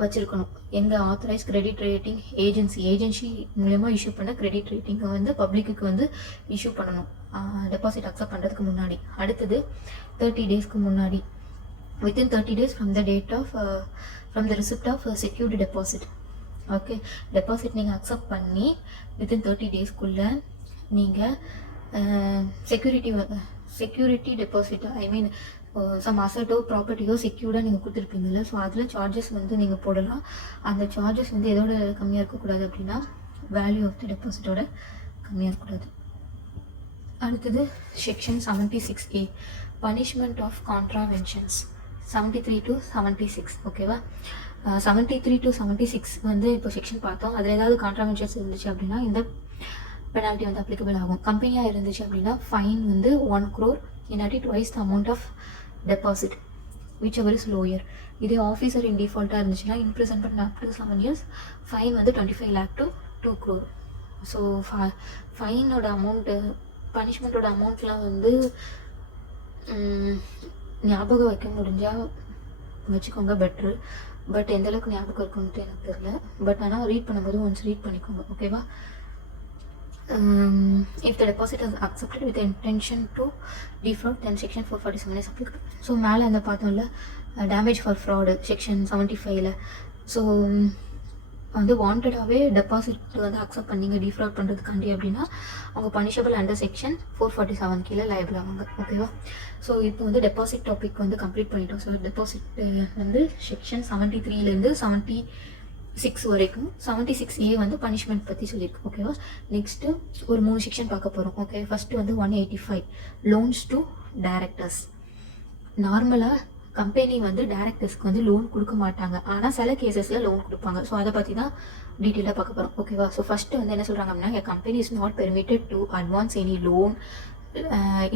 வச்சுருக்கணும். எங்கள் ஆத்தரைஸ் கிரெடிட் ரேட்டிங் ஏஜென்சி மூலயமா இஷ்யூ பண்ண கிரெடிட் ரேட்டிங்கை வந்து பப்ளிக்கு வந்து இஷ்யூ பண்ணணும் டெபாசிட் அக்செப்ட் பண்ணுறதுக்கு முன்னாடி. அடுத்தது 30 டேஸ்க்கு முன்னாடி within 30 days from the date of from the receipt of secured deposit. Okay. Deposit நீங்கள் அக்செப்ட் பண்ணி வித்தின் 30 டேஸ்க்குள்ளே நீங்கள் செக்யூரிட்டி டெபாசிட் சம் அசட்டோ ப்ராப்பர்ட்டியோ செக்யூர்டாக நீங்கள் கொடுத்துருப்பீங்கல்ல. ஸோ அதில் சார்ஜஸ் வந்து நீங்கள் போடலாம். அந்த சார்ஜஸ் வந்து எதோட கம்மியாக இருக்கக்கூடாது அப்படின்னா வேல்யூ ஆஃப் த டெபாசிட்டோட கம்மியாக இருக்கக்கூடாது. அடுத்தது section 76A punishment of contraventions 73 to 76. ஓகேவா. 73 to 76 வந்து இப்போ செக்ஷன் பார்த்தோம். அதில் ஏதாவது கான்ட்ராவென்ஷன்ஸ் இருந்துச்சு அப்படின்னா இந்த பெனால்ட்டி வந்து அப்ளிகபிள் ஆகும். கம்பெனியாக இருந்துச்சு அப்படின்னா ஃபைன் வந்து 1 crore இல்லாட்டி twice the amount of deposit whichever is lower. இதே ஆஃபீஸர் இன் டிஃபால்ட்டாக இருந்துச்சுன்னா imprisonment up to 7 years, fine வந்து 25 lakh to 2 crore. ஸோ ஃபைனோட அமௌண்ட்டு பனிஷ்மெண்ட்டோட அமௌண்ட்லாம் வந்து ஞாபகம் வைக்க முடிஞ்சால் வச்சுக்கோங்க, பெட்ரு. பட் எந்தளவுக்கு ஞாபகம் இருக்குன்ட்டு எனக்கு தெரியல. பட் ஆனால் ரீட் பண்ணும்போது ஒன்ஸ் ரீட் பண்ணிக்கோங்க. ஓகேவா. If the deposit is accepted with intention to defraud then section 447 is applicable. So மேலே அந்த பார்த்தோம்ல டேமேஜ் ஃபார் ஃப்ராடு செக்ஷன் 75ல். ஸோ வந்து வாண்டடாகவே டெபாசிட் வந்து அக்செப்ட் பண்ணிங்க டிஃப்ராட் பண்ணுறதுக்காண்டி அப்படின்னா அவங்க பனிஷபிள் அண்டர் செக்ஷன் 447 கீழே லைபிள் ஆவாங்க. ஓகேவா. ஸோ இப்போ வந்து டெபாசிட் டாபிக் வந்து கம்ப்ளீட் பண்ணிட்டோம். ஸோ டெபாசிட் வந்து செக்ஷன் 73லேருந்து 76 வரைக்கும் 76A வந்து பனிஷ்மெண்ட் பற்றி சொல்லியிருக்கு. ஓகேவா. நெக்ஸ்ட்டு ஒரு 3 செக்ஷன் பார்க்க போகிறோம். ஓகே. ஃபஸ்ட்டு வந்து 185 லோன்ஸ் டு டைரக்டர்ஸ். நார்மலாக கம்பெனி வந்து டைரக்டர்ஸ்க்கு வந்து லோன் கொடுக்க மாட்டாங்க, ஆனால் சில கேசஸில் லோன் கொடுப்பாங்க. ஸோ அதை பற்றி தான் டீட்டெயிலாக பார்க்க போகிறோம். ஓகேவா. ஸோ ஃபஸ்ட்டு வந்து என்ன சொல்கிறாங்க அப்படின்னா company is not permitted to advance any loan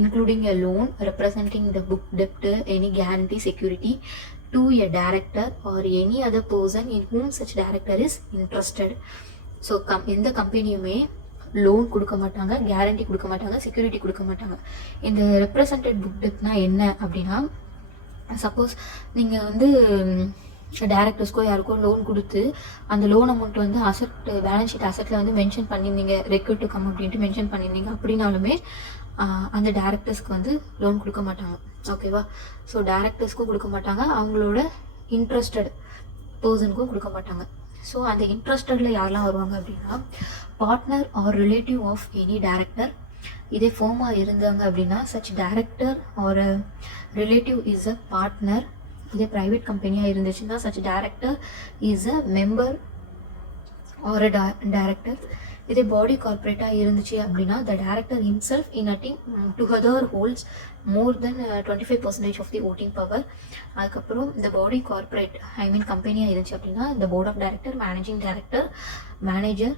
including a loan representing the book debt, any guarantee security to a director or any other person in whom such director is interested. So எந்த கம்பெனியுமே loan கொடுக்க மாட்டாங்க, guarantee கொடுக்க மாட்டாங்க, security கொடுக்க மாட்டாங்க. இந்த represented book டெப்ட்னா என்ன அப்படின்னா சப்போஸ் நீங்கள் வந்து டேரக்டர்ஸ்க்கோ யாருக்கோ லோன் கொடுத்து அந்த லோன் அமௌண்ட் வந்து அசட் பேலன்ஸ் ஷீட் அசட்டில் வந்து மென்ஷன் பண்ணியிருந்தீங்க, ரெக்யூர்ட் டு கம் அப்படின்ட்டு மென்ஷன் பண்ணியிருந்தீங்க அப்படின்னாலுமே அந்த டேரக்டர்ஸ்க்கு வந்து லோன் கொடுக்க மாட்டாங்க. ஓகேவா. ஸோ டேரக்டர்ஸ்க்கும் கொடுக்க மாட்டாங்க, அவங்களோட இன்ட்ரெஸ்டட் பர்சனுக்கும் கொடுக்க மாட்டாங்க. ஸோ அந்த இன்ட்ரெஸ்டடில் யாரெல்லாம் வருவாங்க அப்படின்னா partner or relative of any director. இதே ஃபோமாக இருந்தாங்க அப்படின்னா such director or relative is a partner. இதே ப்ரைவேட் கம்பெனியாக இருந்துச்சுன்னா such director is a member or a director. இதே பாடி கார்பரேட்டாக இருந்துச்சு அப்படின்னா the director himself in acting together holds more than 25% of the voting power. அதுக்கப்புறம் இந்த பாடி கார்பரேட் கம்பெனியாக இருந்துச்சு அப்படின்னா இந்த board of director, managing director, manager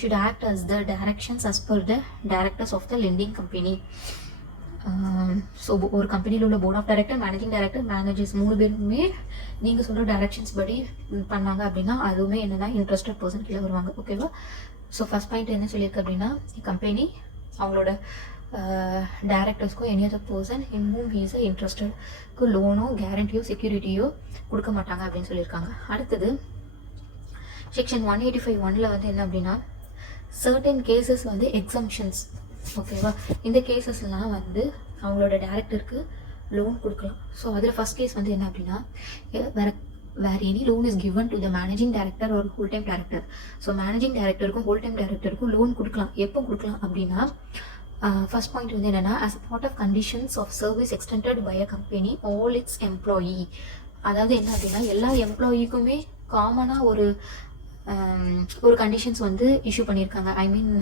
should act as the directions as per the directors of the lending company. So ஒரு கம்பெனியில் உள்ள board of director, managing director, managers 3 பேருமே நீங்கள் சொல்கிற டைரக்ஷன்ஸ் படி பண்ணாங்க அப்படின்னா அதுவுமே என்னென்னா இன்ட்ரெஸ்டட் பர்சன் கீழே வருவாங்க. ஓகேவா? ஸோ ஃபஸ்ட் பாயிண்ட் என்ன சொல்லியிருக்கு அப்படின்னா, கம்பெனி அவங்களோட டைரக்டர்ஸ்க்கோ any other person in whom he is இன்ட்ரெஸ்டட்க்கு லோனோ கேரண்டியோ செக்யூரிட்டியோ கொடுக்க மாட்டாங்க அப்படின்னு சொல்லியிருக்காங்க. அடுத்தது செக்ஷன் 185(1)ல் வந்து என்ன அப்படின்னா, சர்டன் கேசஸ் வந்து எக்ஸம்ஷன்ஸ். ஓகேவா? இந்த கேசஸ்லாம் வந்து அவங்களோட டைரக்டருக்கு லோன் கொடுக்கலாம். ஸோ அதில் ஃபஸ்ட் கேஸ் வந்து என்ன அப்படின்னா, வேற எனி loan is given to the managing director ஒரு whole time director. So managing டைரக்டருக்கும் ஹோல் டைம் டைரக்டருக்கும் லோன் கொடுக்கலாம். எப்போ கொடுக்கலாம் அப்படின்னா, ஃபர்ஸ்ட் பாயிண்ட் வந்து என்னென்னா, as a part of conditions of service extended by a company all its employee. அதாவது என்ன அப்படின்னா, எல்லா எம்ப்ளாயிக்குமே காமனாக ஒரு கண்டிஷன்ஸ் வந்து இஷ்யூ பண்ணியிருக்காங்க. ஐ மீன்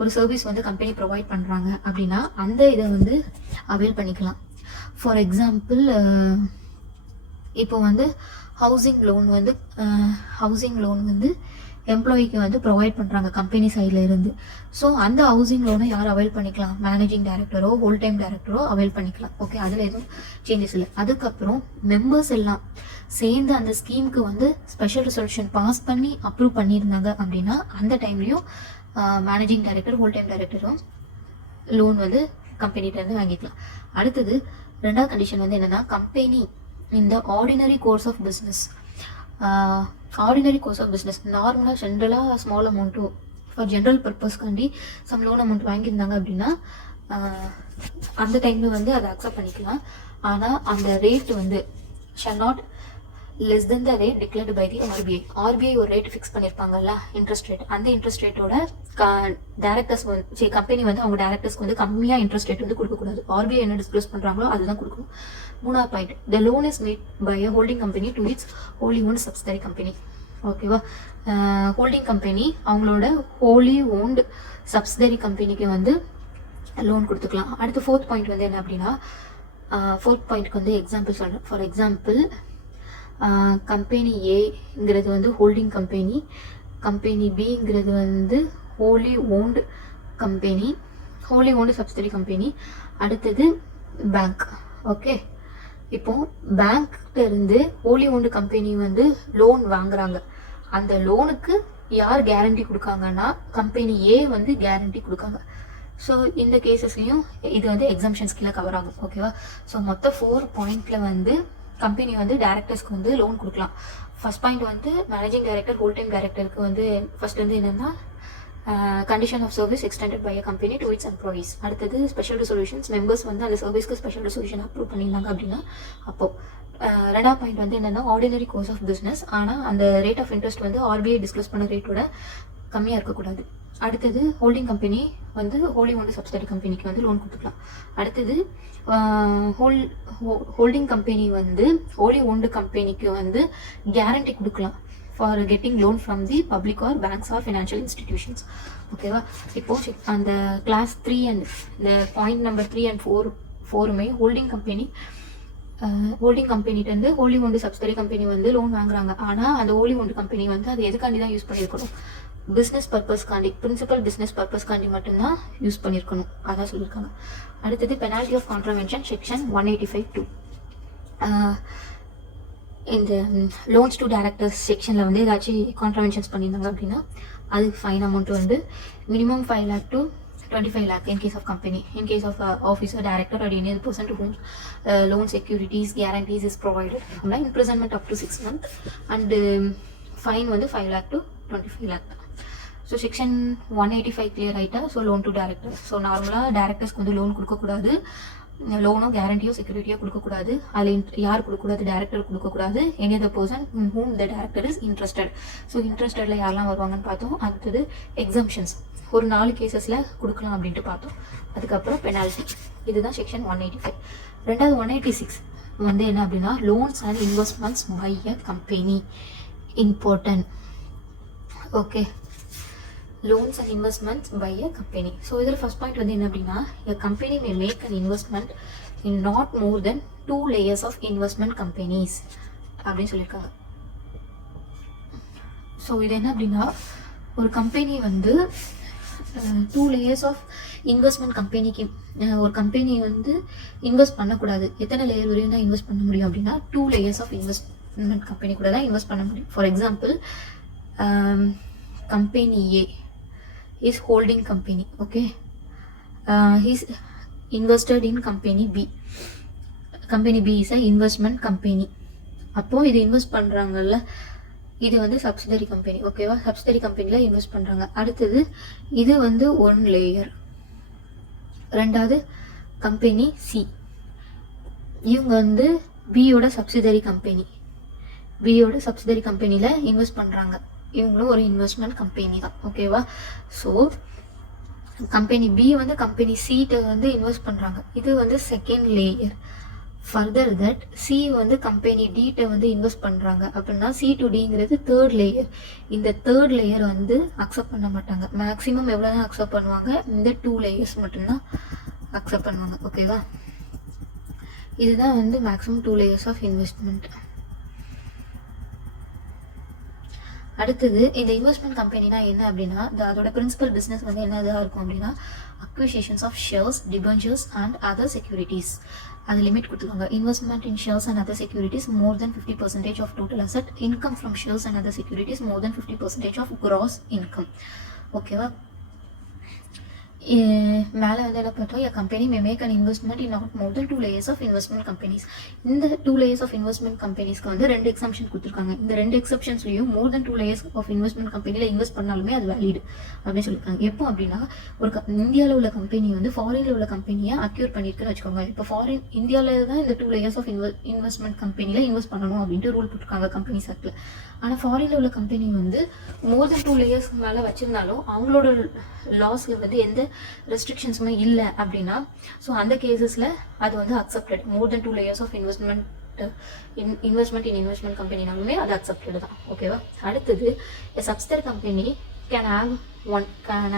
ஒரு சர்வீஸ் வந்து கம்பெனி ப்ரொவைட் பண்ணுறாங்க அப்படின்னா அந்த இதை வந்து அவைல் பண்ணிக்கலாம். ஃபார் எக்ஸாம்பிள், இப்போ வந்து ஹவுசிங் லோன் வந்து எம்ப்ளாயிக்கு வந்து ப்ரொவைட் பண்ணுறாங்க கம்பெனி சைடில் இருந்து. ஸோ அந்த ஹவுசிங் லோனை யார் அவைல் பண்ணிக்கலாம்? மேனேஜிங் டைரக்டரோ ஹோல் டைம் டைரக்டரோ அவைல் பண்ணிக்கலாம். ஓகே, அதில் எதுவும் சேஞ்சஸ் இல்லை. அதுக்கப்புறம் மெம்பர்ஸ் எல்லாம் சேர்ந்து அந்த ஸ்கீமுக்கு வந்து ஸ்பெஷல் ரெசல்யூஷன் பாஸ் பண்ணி அப்ரூவ் பண்ணியிருந்தாங்க அப்படின்னா அந்த டைம்லையும் மேனேஜிங் டைரக்டர் ஹோல் டைம் டைரக்டரும் லோன் வந்து கம்பெனிகிட்டேருந்து வாங்கிக்கலாம். அடுத்தது ரெண்டாவது கண்டிஷன் வந்து என்னென்னா, கம்பெனி இந்த ஆர்டினரி கோர்ஸ் ஆஃப் பிஸ்னஸ் நார்மலாக ஜென்ரலாக ஸ்மால் அமௌண்ட்டு ஃபார் ஜென்ரல் பர்பஸ்க்காண்டி சம் லோன் அமௌண்ட் வாங்கியிருந்தாங்க அப்படின்னா அந்த டைமில் வந்து அதை அக்செப்ட் பண்ணிக்கலாம். ஆனால் அந்த ரேட் வந்து shall not less than the rate declared by the RBI ஒரு ரேட் ஃபிக்ஸ் பண்ணியிருப்பாங்கல்ல, இன்ட்ரெஸ்ட் ரேட். அந்த இன்ட்ரெஸ்ட் ரேட்டோட டேரக்டர்ஸ் வந்து கம்பெனி வந்து அவங்க டேரக்டர்ஸ்க்கு வந்து கம்மியாக இன்ட்ரெஸ்ட் ரேட் வந்து கொடுக்கக்கூடாது. ஆர்பிஐ என்ன டிஸ்க்ளோஸ் பண்ணுறாங்களோ அதுதான் கொடுக்கணும். மூணாவது point, the loan is made by a holding company to its wholly owned subsidiary company. ஓகேவா? ஹோல்டிங் கம்பெனி அவங்களோட ஹோலி ஓன்ட் சப்சிடரி கம்பெனிக்கு வந்து லோன் கொடுத்துக்கலாம். அடுத்து ஃபோர்த் பாயிண்ட் வந்து என்ன அப்படின்னா, ஃபோர்த் பாயிண்ட்க்கு வந்து எக்ஸாம்பிள் சொல்கிறேன். ஃபார் எக்ஸாம்பிள், கம்பெனி ஏங்கிறது வந்து ஹோல்டிங் கம்பெனி, கம்பெனி பிங்கிறது வந்து wholly owned company, wholly owned subsidiary company. அடுத்தது பேங்க். ஓகே, இப்போ பேங்க்ல இருந்து ஹோலி ஓன்டு கம்பெனி வந்து லோன் வாங்குறாங்க. அந்த லோனுக்கு யார் கேரண்டி கொடுக்காங்கன்னா கம்பெனி ஏ வந்து கேரண்டி கொடுக்காங்க. ஸோ இந்த கேசஸ்லையும் இது வந்து எக்ஸம்ஷன்ஸ் கீழே கவர் ஆகும். ஓகேவா? ஸோ மொத்தம் 4 பாயிண்ட்ல வந்து கம்பெனி வந்து டேரக்டர்ஸ்க்கு வந்து லோன் கொடுக்கலாம். ஃபர்ஸ்ட் பாயிண்ட் வந்து மேனேஜிங் டைரக்டர் ஹோல் டைம் டைரக்டருக்கு வந்து ஃபர்ஸ்ட் வந்து என்னென்னா, condition of service extended by a company to its employees. அடுத்தது ஸ்பெஷல் ரெசல்யூஷன்ஸ், மெம்பர்ஸ் வந்து அந்த சர்வீஸ்க்கு ஸ்பெஷல் ரெசல்யூஷன் அப்ரூவ் பண்ணியிருந்தாங்க அப்படின்னா அப்போ. ரெண்டாவது பாயிண்ட் வந்து என்னென்னா, ஆர்டினரி கோர்ஸ் ஆஃப் பிஸ்னஸ். ஆனால் அந்த ரேட் ஆஃப் இன்ட்ரெஸ்ட் வந்து ஆர்பிஐ டிஸ்க்ளோஸ் பண்ண ரேட்டோட கம்மியாக இருக்கக்கூடாது. அடுத்தது ஹோல்டிங் கம்பெனி வந்து ஹோலி ஓன்டு சப்சிடரி கம்பெனிக்கு வந்து லோன் கொடுத்துக்கலாம். அடுத்தது ஹோல்டிங் கம்பெனி வந்து ஹோலி ஓன்டு கம்பெனிக்கு வந்து கேரண்டி கொடுக்கலாம் for getting loan from the public or banks or financial institutions. ஓகேவா? இப்போ அந்த கிளாஸ் 3 அண்ட் இந்த பாயிண்ட் நம்பர் 3 and 4 ஹோல்டிங் கம்பெனிட்டேருந்து ஹோலி ஓன்டு சப்சிடரி கம்பெனி வந்து லோன் வாங்குறாங்க. ஆனால் அந்த ஹோலி ஓன்டு கம்பெனி வந்து அது எதுக்காண்டி தான் யூஸ் பண்ணியிருக்கணும்? பிஸ்னஸ் பர்பஸ்க்காண்டி, பிரின்சிபல் பிஸ்னஸ் பர்பஸ்க்காண்டி மட்டும்தான் யூஸ் பண்ணியிருக்கணும். அதான் சொல்லியிருக்காங்க. அடுத்தது பெனால்ட்டி ஆஃப் கான்ட்ராவென்ஷன் செக்ஷன் 185(2). இந்த லோன்ஸ் டு டைரக்டர்ஸ் செக்ஷனில் வந்து ஏதாச்சும் கான்ட்ராவென்ஷன்ஸ் பண்ணியிருந்தாங்க அப்படின்னா அதுக்கு ஃபைன் அமௌண்ட் வந்து minimum 5 lakh to 25 lakh in case of company. In case of officer, director or any other person to whom loan securities, guarantees is provided, imprisonment up to 6 months and fine வந்து 5 lakh to 25 lakh. So section 185 clear ஆகிட்டா. So loan to director. So நார்மலாக டேரக்டர்ஸ்க்கு வந்து loan கொடுக்கக்கூடாது, லோனோ கேரண்டியோ செக்யூரிட்டியோ கொடுக்கக்கூடாது. அதில் யார் கொடுக்கக்கூடாது? டேரக்டர் கொடுக்கக்கூடாது. Any other person whom the director is interested. So இன்ட்ரெஸ்டடில் யாரெல்லாம் வருவாங்கன்னு பார்த்தோம். அடுத்தது எக்ஸம்ஷன்ஸ் ஒரு 4 கேசஸில் கொடுக்கலாம் அப்படின்ட்டு பார்த்தோம். அதுக்கப்புறம் பெனால்ட்டி. இதுதான் செக்ஷன் 185. ரெண்டாவது 186 வந்து என்ன அப்படின்னா, loans and investments by a company. Important. Okay, loans and investments by a company. So இதில் first point வந்து என்ன அப்படின்னா, a company may make an investment in not more than 2 layers of investment companies அப்படின்னு சொல்லியிருக்காங்க. So இது என்ன அப்படின்னா, ஒரு கம்பெனி வந்து 2 லேயர்ஸ் ஆஃப் இன்வெஸ்ட்மெண்ட் கம்பெனிக்கு ஒரு கம்பெனி வந்து இன்வெஸ்ட் பண்ணக்கூடாது. எத்தனை லேயர் வரையும் தான் இன்வெஸ்ட் பண்ண முடியும் அப்படின்னா 2 லேயர்ஸ் ஆஃப் இன்வெஸ்ட்மெண்ட் கம்பெனி கூட தான் இன்வெஸ்ட் பண்ண முடியும். For example company A is holding company. Okay, he's invested in company B. Company B is a investment company. அப்போது இது இன்வெஸ்ட் பண்ணுறாங்கல்ல, இது வந்து சப்சிடரி கம்பெனி. ஓகேவா, சப்சிடரி கம்பெனியில் இன்வெஸ்ட் பண்ணுறாங்க. அடுத்தது இது வந்து 1 லேயர். ரெண்டாவது கம்பெனி சி, இவங்க வந்து பியோட சப்சிடரி கம்பெனி. பியோட சப்சிடரி கம்பெனியில் இன்வெஸ்ட் பண்ணுறாங்க. இவங்களும் ஒரு இன்வெஸ்ட்மெண்ட் கம்பெனி தான். ஓகேவா, ஸோ கம்பெனி பி வந்து கம்பெனி சிட்ட வந்து இன்வெஸ்ட் பண்ணுறாங்க. இது வந்து second layer. Further that C வந்து கம்பெனி டிட்ட வந்து இன்வெஸ்ட் பண்ணுறாங்க அப்படின்னா சி டு டிங்கிறது தேர்ட் லேயர். இந்த தேர்ட் லேயர் வந்து அக்செப்ட் பண்ண மாட்டாங்க. மேக்ஸிமம் எவ்வளோ தான் அக்செப்ட் பண்ணுவாங்க, இந்த 2 லேயர்ஸ் மட்டும்தான் அக்செப்ட் பண்ணுவாங்க. ஓகேவா, இதுதான் வந்து மேக்ஸிமம் 2 லேயர்ஸ் ஆஃப் இன்வெஸ்ட்மெண்ட். அடுத்தது இந்த இன்வெஸ்ட்மெண்ட் கம்பெனினா என்ன அப்படின்னா அதோட பிரின்சிபல் பிஸ்னஸ் வந்து என்னதாக இருக்கும் அப்படின்னா acquisitions of shares, debentures and other securities. அது லிமிட் கொடுத்துருக்காங்க. Investment in shares and other securities more than 50% of total asset. Income from shares and other securities more than 50% of gross income. ஓகேவா, மேலே வந்து என்ன பார்த்தோம், a company may make an investment in not more than 2 layers of investment companies. இந்த 2 layers of investment companiesக்கு வந்து 2 exemption கொடுத்துருக்காங்க. இந்த 2 எக்ஸப்ஷன்ஸ்லையும் more than 2 layers of investment companyல இன்வெஸ்ட் பண்ணாலுமே அது வேலிடு அப்படின்னு சொல்லியிருக்காங்க. எப்போ அப்படின்னா ஒரு இந்தியாவில் உள்ள கம்பெனி வந்து ஃபாரினில் உள்ள கம்பெனியை அக்யூர் பண்ணியிருக்குன்னு வச்சுக்கோங்க. இப்போ இந்தியாவில் தான் இந்த 2 layers of இன்வெஸ்ட்மெண்ட் கம்பெனியில் இன்வெஸ்ட் பண்ணணும் அப்படின்ட்டு ரூல் போட்டிருக்காங்க கம்பெனிஸ் ஆக்டில். ஆனால் ஃபாரினில் உள்ள கம்பெனி வந்து மோர் தென் 2 லேயர்ஸ்க்கு மேலே வச்சுருந்தாலும் அவங்களோட லாஸில் வந்து எந்த ரெஸ்ட்ரிக்ஷன்ஸுமே இல்லை அப்படின்னா ஸோ அந்த கேசஸில் அது வந்து accepted. More than 2 layers of investment in investment கம்பெனினாலுமே அது அக்செப்டட் தான். ஓகேவா, அடுத்தது subsidiary company can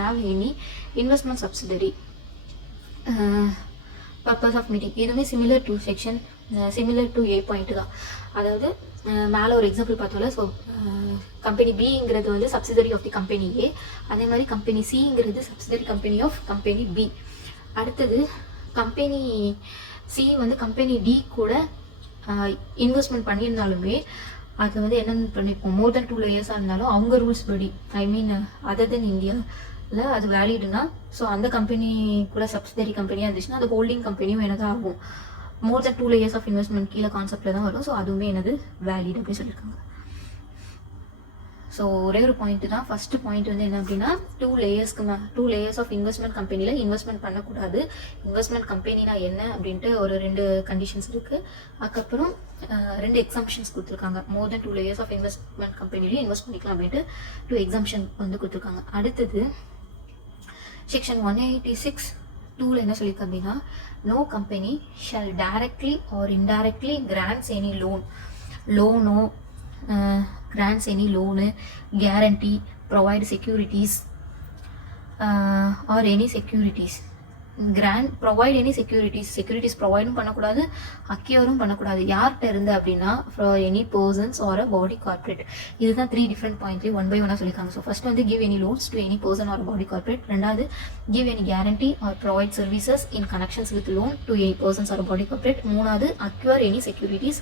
have any investment subsidiary purpose of meeting. இதுவுமே சிமிலர் டு ஏ பாயிண்ட் தான். அதாவது மேலே ஒரு எக்ஸாம்பிள் பார்த்தோம்ல, ஸோ கம்பெனி பிங்கிறது வந்து subsidiary of the company A, அதே மாதிரி கம்பெனி சிங்கிறது subsidiary company of company B. அடுத்தது கம்பெனி சி வந்து கம்பெனி டி கூட இன்வெஸ்ட்மெண்ட் பண்ணியிருந்தாலுமே அது வந்து என்னென்னு பண்ணியிருப்போம், மோர் தென் 2 லேயர்ஸாக இருந்தாலும் அவங்க ரூல்ஸ் படி, ஐ மீன் அதர் தென் இந்தியாவில் அது வேலிடுனா ஸோ அந்த கம்பெனி கூட சப்சிடரி கம்பெனியாக இருந்துச்சுன்னா அது ஹோல்டிங் கம்பெனியும் என்னதான் ஆகும், மோர் தென் 2 லேயர்ஸ் ஆஃப் இன்வெஸ்ட்மெண்ட் கீழே கான்செப்டில் தான் வரும். ஸோ அதுவுமே என்னது வேலிட் அப்படின்னு சொல்லியிருக்காங்க. ஸோ ஒரே ஒரு பாயிண்ட் தான். ஃபஸ்ட்டு பாயிண்ட் வந்து என்ன அப்படின்னா 2 லேயர்ஸ் ஆஃப் இன்வெஸ்ட்மெண்ட் கம்பெனியில் இன்வெஸ்ட்மெண்ட் பண்ணக்கூடாது. இன்வெஸ்ட்மெண்ட் கம்பெனினா என்ன அப்படின்ட்டு ஒரு 2 கண்டிஷன்ஸ் இருக்குது. அதுக்கப்புறம் 2 எக்ஸம்ஷன்ஸ் கொடுத்துருக்காங்க. மோர் than 2 layers of investment கம்பெனிலையும் invest பண்ணிக்கலாம் அப்படின்ட்டு 2 எக்ஸம்ஷன் வந்து கொடுத்துருக்காங்க. அடுத்தது செக்ஷன் 186(2) என்ன சொல்லியிருக்கு அப்படின்னா no company shall directly or indirectly grants any loan grants any loan, guarantee, provide securities or any securities. Provide any securities ப்ரொவைடும் பண்ணக்கூடாது, அக்யூரும் பண்ணக்கூடாது. யார்கிட்ட இருந்து அப்படின்னா for any persons or a body corporate. இதுதான் 3 டிஃப்ரெண்ட் பாயிண்ட்லேயும் 1 by 1 சொல்லியிருக்காங்க. ஸோ ஃபர்ஸ்ட் வந்து give any loans to any person or body corporate. ரெண்டாவது give any guarantee or provide services in connections with loan to any persons or body corporate. மூணாவது acquire any securities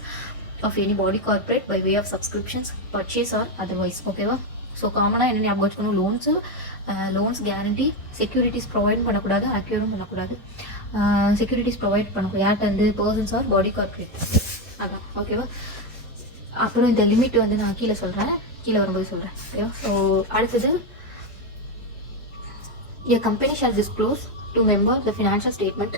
of any body corporate by way of subscriptions, purchase or otherwise. ஓகேவா, so காமனாக என்ன ஞாபகம் வச்சுக்கணும், loans guarantee, securities ப்ரொவைடும் பண்ணக்கூடாது, அக்யூரும் பண்ணக்கூடாது. செக்யூரிட்டிஸ் ப்ரொவைட் பண்ணக்கூடாது யார்கிட்ட வந்து பர்சன்ஸ் ஆர் பாடி கார்பரேட், அதான். ஓகேவா, அப்புறம் இந்த லிமிட் வந்து நான் கீழே வரும்போது சொல்கிறேன். ஓகேவா, ஸோ அடுத்தது a company shall disclose to member the financial statement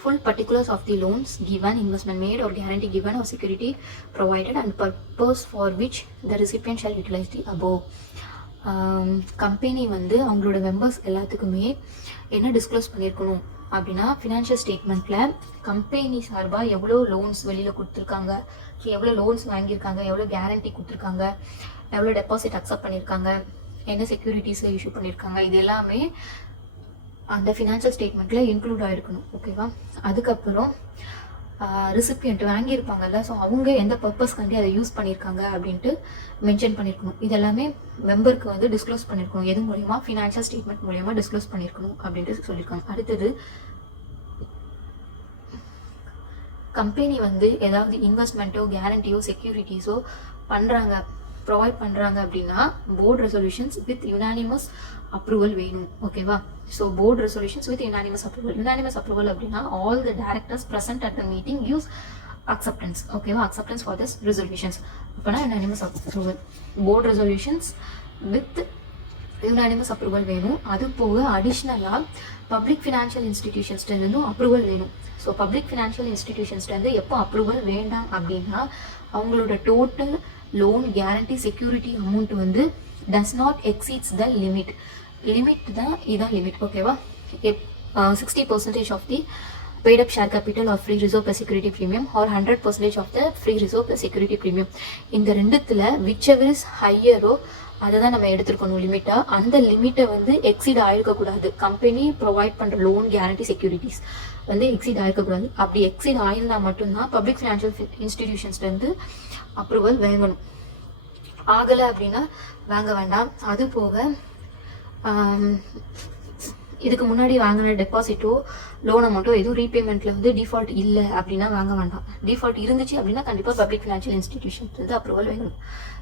full particulars of the loans given, investment made or guarantee given or security provided and purpose for which the recipient shall utilize the above. Company வந்து அவங்களோட members எல்லாத்துக்குமே என்ன disclose பண்ணியிருக்கணும் அப்படின்னா financial ஸ்டேட்மெண்ட்டில் company சார்பாக எவ்வளோ loans வெளியில் கொடுத்துருக்காங்க, எவ்வளோ லோன்ஸ் வாங்கியிருக்காங்க, எவ்வளோ கேரண்டி கொடுத்துருக்காங்க, எவ்வளோ டெபாசிட் அக்செப்ட் பண்ணியிருக்காங்க, என்ன செக்யூரிட்டிஸில் இஷ்யூ பண்ணியிருக்காங்க, இது எல்லாமே அந்த ஃபினான்ஷியல் ஸ்டேட்மெண்ட்டில் இன்க்ளூட் ஆகிருக்கணும். ஓகேவா, அதுக்கப்புறம் ரிசிபியன்ட் வாங்கியிருப்பாங்கல்ல, ஸோ அவங்க எந்த பர்பஸ்க்காண்டி அதை யூஸ் பண்ணியிருக்காங்க அப்படின்ட்டு மென்ஷன் பண்ணியிருக்கணும். இதெல்லாமே மெம்பருக்கு வந்து டிஸ்க்ளோஸ் பண்ணியிருக்கணும். எது மூலியமா? ஃபினான்ஷியல் ஸ்டேட்மெண்ட் மூலியமா டிஸ்க்ளோஸ் பண்ணியிருக்கணும் அப்படின்ட்டு சொல்லியிருக்காங்க. அடுத்தது, கம்பெனி வந்து ஏதாவது இன்வெஸ்ட்மெண்ட்டோ கேரண்டியோ செக்யூரிட்டிஸோ பண்ணுறாங்க, ப்ரொவைட் பண்ணுறாங்க அப்படின்னா board resolutions with unanimous approval வேணும். ஓகேவா? So board resolutions with unanimous approval. Unanimous approval அப்படின்னா all the directors present at the meeting use acceptance. ஓகேவா? Acceptance for this resolutions. அப்போனா unanimous approval. Board resolutions with unanimous approval வேணும். அது போக அடிஷ்னலாக public financial இன்ஸ்டிடியூஷன்ஸ்லேருந்தும் அப்ரூவல் வேணும். So public financial இன்ஸ்டிடியூஷன்ஸ்லேருந்து எப்போ அப்ரூவல் வேண்டாம் அப்படின்னா அவங்களோட total loan guarantee security amount வந்து does not exceeds the limit. Limit தான், இதுதான் லிமிட். ஓகேவா? 60% of the paid up share capital or free reserve plus security premium or 100% of the free reserve plus security premium. இந்த ரெண்டுத்துல whichever is higher அதை தான் நம்ம எடுத்துருக்கணும் லிமிட்டா. அந்த லிமிட்டை வந்து எக்ஸீட் ஆயிருக்கக்கூடாது. கம்பெனி ப்ரொவைட் பண்ணுற லோன் கேரண்டி செக்யூரிட்டிஸ் வந்து எக்ஸீட் ஆயிருக்கக்கூடாது. அப்படி எக்ஸீட் ஆயிருந்தால் மட்டும்தான் பப்ளிக் ஃபினான்ஷியல் இன்ஸ்டிடியூஷன்ஸ்லேருந்து அப்ரூவல் வாங்கணும். ஆகலை அப்படின்னா வாங்க வேண்டாம். அது போக இதுக்கு முன்னாடி வாங்கின டெபாசிட்டோ லோன் அமௌண்ட்டோ எதுவும் ரீபேமெண்ட்டில் வந்து டிஃபால்ட் இல்லை அப்படின்னா வாங்க வேண்டாம். டிஃபால்ட் இருந்துச்சு அப்படின்னா கண்டிப்பாக பப்ளிக் ஃபினான்ஷியல் இன்ஸ்டிடியூஷன்ஸ் வந்து அப்ரூவல் வேணும்.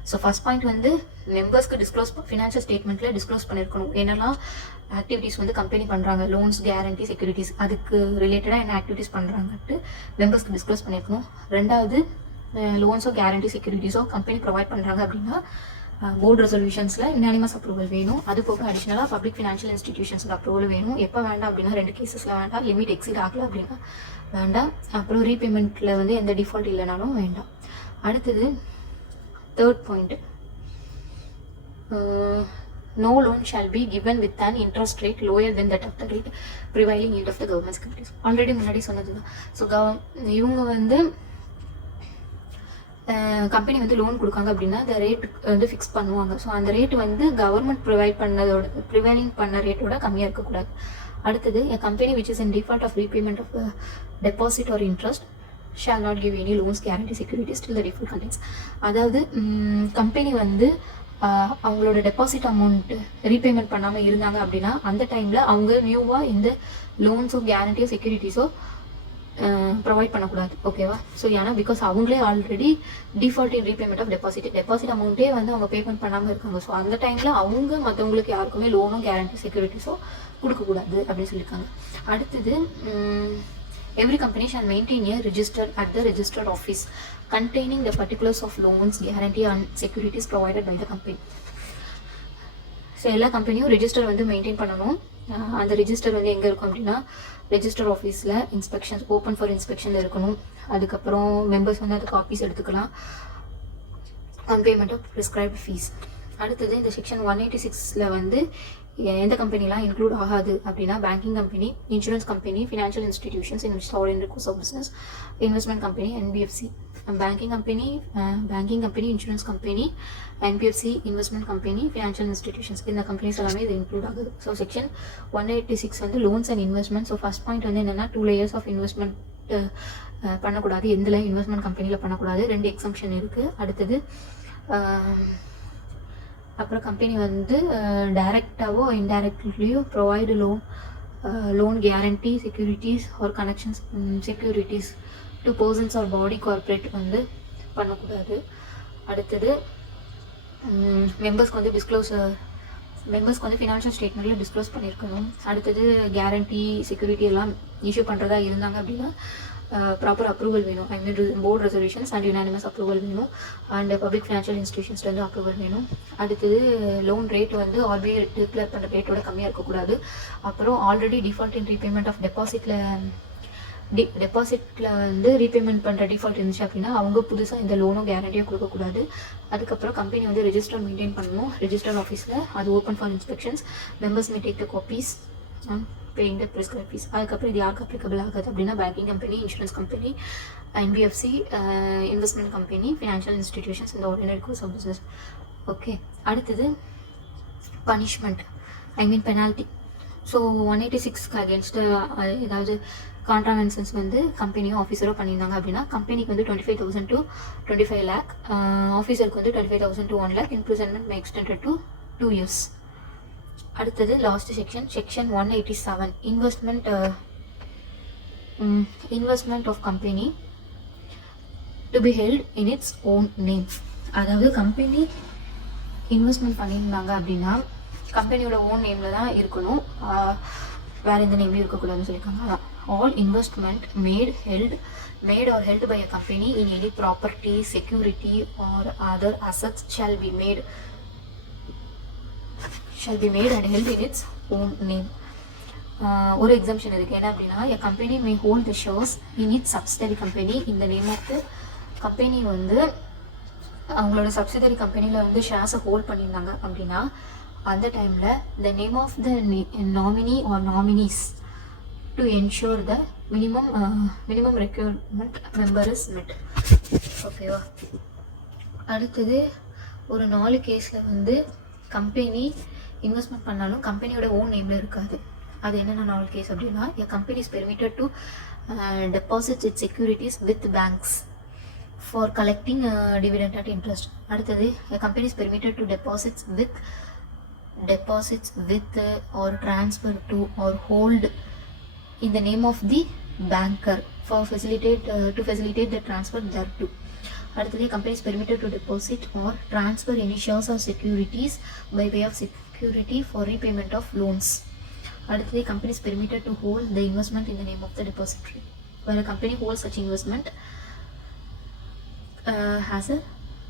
ஸோ ஃபர்ஸ்ட் பாயிண்ட் வந்து மெம்பர்ஸ்க்கு டிஸ்க்ளோஸ் ஃபினான்ஷியல் ஸ்டேட்மெண்ட்டில் டிஸ்க்ளோஸ் பண்ணியிருக்கணும். என்னெல்லாம் ஆக்டிவிட்டீஸ் வந்து கம்பெனி பண்ணுறாங்க, லோன்ஸ் கேரண்டி செக்யூரிட்டிஸ், அதுக்கு ரிலேட்டடாக என்ன ஆக்டிவிட்டீஸ் பண்ணுறாங்கன்ட்டு மெம்பர்ஸ்க்கு டிஸ்க்ளோஸ் பண்ணியிருக்கணும். ரெண்டாவது, லோன்ஸோ கேரண்டி செக்யூரிட்டிஸோ கம்பெனி ப்ரொவைட் பண்ணுறாங்க அப்படின்னா போர்டு ரெசல்யூஷன்ஸில் யுனானிமஸ் அப்ரூவல் வேணும். அது போக அடிஷ்னலாக பப்ளிக் ஃபினான்ஷியல் இன்ஸ்டிடியூஷன்ஸில் அப்ரூவல் வேணும். எப்போ வேண்டாம் அப்படின்னா 2 கேசஸில் வேண்டாம். லிமிட் எக்ஸீட் ஆகலை அப்படின்னா வேண்டாம். அப்புறம் ரீபேமெண்ட்டில் வந்து எந்த டிஃபால்ட் இல்லைனாலும் வேண்டாம். அடுத்தது third point, no loan shall be given with an interest rate lower than that of the rate prevailing yield of the government securities. Already முன்னாடி சொன்னது தான். ஸோ இவங்க வந்து கம்பெனி வந்து லோன் கொடுக்காங்க அப்படின்னா அந்த ரேட் வந்து ஃபிக்ஸ் பண்ணுவாங்க. ஸோ அந்த ரேட் வந்து கவர்மெண்ட் ப்ரொவைட் பண்ணதோட ப்ரிவைலிங் பண்ண ரேட்டோட கம்மியாக இருக்கக்கூடாது. அடுத்தது, a company which is in default of repayment of deposit or interest shall not give any loans guarantee securities till the default contains. அதாவது கம்பெனி வந்து அவங்களோட டெபாசிட் அமௌண்ட் ரீபேமெண்ட் பண்ணாமல் இருந்தாங்க அப்படின்னா அந்த டைமில் அவங்க நியூவாக இந்த லோன்ஸோ கேரண்டியோ செக்யூரிட்டிஸோ ப்ரொவைட் பண்ணக்கூடாது. ஓகேவா? ஸோ ஏன்னா பிகாஸ் அவங்களே already default in repayment of deposit அமௌண்ட்டே வந்து அவங்க பேமெண்ட் பண்ணாமல் இருக்காங்க. ஸோ அந்த டைமில் அவங்க மற்றவங்களுக்கு யாருக்குமே லோனோ கேரண்டி செக்யூரிட்டிஸோ கொடுக்கக்கூடாது அப்படின்னு சொல்லியிருக்காங்க. அடுத்தது, every company shall maintain a register at the registered office containing the particulars of loans, guarantee and securities provided by the company. So எல்லா கம்பெனியும் ரெஜிஸ்டர் வந்து மெயின்டைன் பண்ணணும். அந்த ரெஜிஸ்டர் வந்து எங்கே இருக்கும் அப்படின்னா ரெஜிஸ்டர் ஆஃபீஸில் இன்ஸ்பெக்ஷன் ஓப்பன் ஃபார் இன்ஸ்பெக்ஷனில் இருக்கணும். அதுக்கப்புறம் மெம்பர்ஸ் வந்து அது காப்பீஸ் எடுத்துக்கலாம் on payment of prescribed fees. அடுத்தது, இந்த செக்ஷன் 186ல் வந்து எந்த கம்பெனிலாம் இன்க்ளூட் ஆகாது அப்படின்னா banking company, insurance company, financial institutions in which are in the course of business, investment company, NBFC. Banking company, insurance company, NBFC, investment company, financial institutions, இந்த companies எல்லாமே இது இன்க்ளூட் ஆகுது. ஸோ செக்ஷன் 186 வந்து loans and investment. So first point வந்து என்னென்னா 2 layers of investment பண்ணக்கூடாது. எந்தில் investment கம்பெனியில் பண்ணக்கூடாது. 2 எக்ஸம்ஷன் இருக்குது. அடுத்தது, அப்புறம் கம்பெனி வந்து டைரெக்டாவோ இன்டைரக்ட்லியோ provide loan guarantee securities or connections securities to persons or body corporate வந்து பண்ணக்கூடாது. அடுத்தது, மெம்பர்ஸ்க்கு வந்து ஃபினான்ஷியல் ஸ்டேட்மெண்ட்டில் டிஸ்க்ளோஸ் பண்ணியிருக்கணும். அடுத்தது, கேரண்டி செக்யூரிட்டி எல்லாம் இஷ்யூ பண்ணுறதா இருந்தாங்க அப்படின்னா ப்ராப்பர் அப்ரூவல் வேணும். I mean board resolutions and unanimous approval வேணும். அண்ட் பப்ளிக் ஃபினான்ஷியல் இன்ஸ்டிடியூஷன்ஸ்லேருந்து அப்ரூவல் வேணும். அடுத்தது, லோன் ரேட் வந்து ஆர்பிஐ டிக்ளேர் பண்ணுற ரேட்டோட கம்மியாக இருக்கக்கூடாது. அப்புறம் already default in repayment of டெபாசிட்டில் வந்து ரீபேமெண்ட் பண்ணுற டிஃபால்ட் இருந்துச்சு அப்படின்னா அவங்க புதுசாக இந்த லோனோ கேரண்டியோ கொடுக்கக்கூடாது. அதுக்கப்புறம் கம்பெனி வந்து ரெஜிஸ்டர் மெயின்டைன் பண்ணணும் ரெஜிஸ்டர் ஆஃபீஸில். அது open for inspections. Members may take the copies paying the prescribed fees. அதுக்கப்புறம் இது யாருக்கு அப்ளிகபிள் ஆகாது அப்படின்னா banking company, insurance company, NBFC, investment company, financial institutions, இந்த ordinary course of business. Okay. அடுத்தது, punishment, I mean penalty. So 186க்கு against ஏதாவது contraventions வந்து கம்பெனியோ ஆஃபீஸரோ பண்ணியிருந்தாங்க அப்படின்னா கம்பெனிக்கு வந்து 25,000 to 25 lakh, ஆஃபீஸருக்கு வந்து 25,000 to 1 lakh, imprisonment may extended to 2 years. அடுத்தது last section 187 investment of company to be held in its own name. அதாவது கம்பெனி இன்வெஸ்ட்மெண்ட் பண்ணியிருந்தாங்க அப்படின்னா கம்பெனியோட ஓன் நேமில் தான் இருக்கணும், வேறு எந்த நேம்லையும் இருக்கக்கூடாதுன்னு சொல்லியிருக்காங்க. அதான் all investment made or held by a company in any property, security or other assets shall be made and held in its own name. ஒரு எக்ஸம்ஷன் இருக்குது. என்ன அப்படின்னா a company may hold the shares in its subsidiary company in the name of the company. வந்து அவங்களோட subsidiary கம்பெனியில் வந்து ஷேர்ஸை hold பண்ணியிருந்தாங்க அப்படின்னா அந்த டைமில் the name of the nominee or nominees to ensure the minimum requirement member is met. ஓகேவா? அடுத்தது ஒரு 4 கேஸில் வந்து கம்பெனி இன்வெஸ்ட்மெண்ட் பண்ணாலும் கம்பெனியோட ஓன் நேமில் இருக்காது. அது என்னென்ன 4 கேஸ் அப்படின்னா a company is permitted to deposit its securities with banks for collecting dividend at interest. அடுத்தது a company is permitted to deposits with or transfer to or hold in the name of the banker to facilitate the transfer thereto. அடுத்தது company is permitted to deposit or transfer any shares or securities by way of security for repayment of loans. அடுத்தது company is permitted to hold the investment in the name of the depository. Where a company holds such investment has a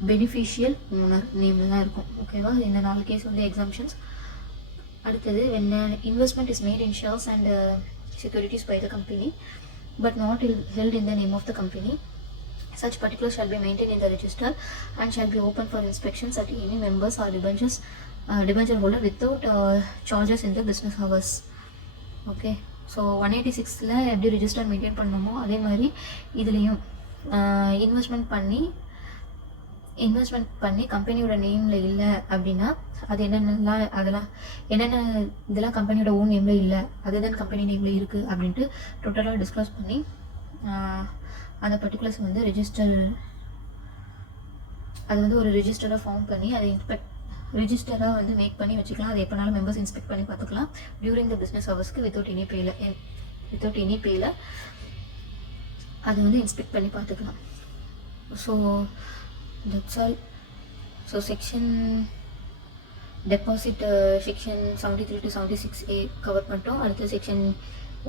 beneficial owner நேமில் தான் இருக்கும். ஓகேவா? இந்த 4 case வந்து எக்ஸாம்ஷன்ஸ். அடுத்தது when an investment is made in shares and securities by the company but not held in the name of the company, such particulars shall be maintained in the register and shall be open for inspections at any members or debenture holder without charges in the business hours. Okay, so 186ல் எப்படி register maintain பண்ணணுமோ அதே மாதிரி இதுலேயும் investment பண்ணி கம்பெனியோட நேமில் இல்லை அப்படின்னா அது என்னென்ன இதெல்லாம் கம்பெனியோட ஓன் நேமில் இல்லை, அதுதான் கம்பெனி நேமில் இருக்குது அப்படின்ட்டு டோட்டலாக டிஸ்க்ளோஸ் பண்ணி அந்த பர்டிகுலர்ஸ் வந்து அது வந்து ஒரு ரெஜிஸ்டராக ஃபார்ம் பண்ணி அதை ரெஜிஸ்டராக வந்து மேக் பண்ணி வச்சுக்கலாம். அது எப்போனாலும் மெம்பர்ஸ் இன்ஸ்பெக்ட் பண்ணி பார்த்துக்கலாம் டியூரிங் த பிஸ்னஸ் ஹவர்ஸ்க்கு வித்தவுட் எனி பேயில் அது வந்து இன்ஸ்பெக்ட் பண்ணி பார்த்துக்கலாம். So that's all. So section deposit section 73 to 76A cover பண்ணிட்டோம். அடுத்து செக்ஷன்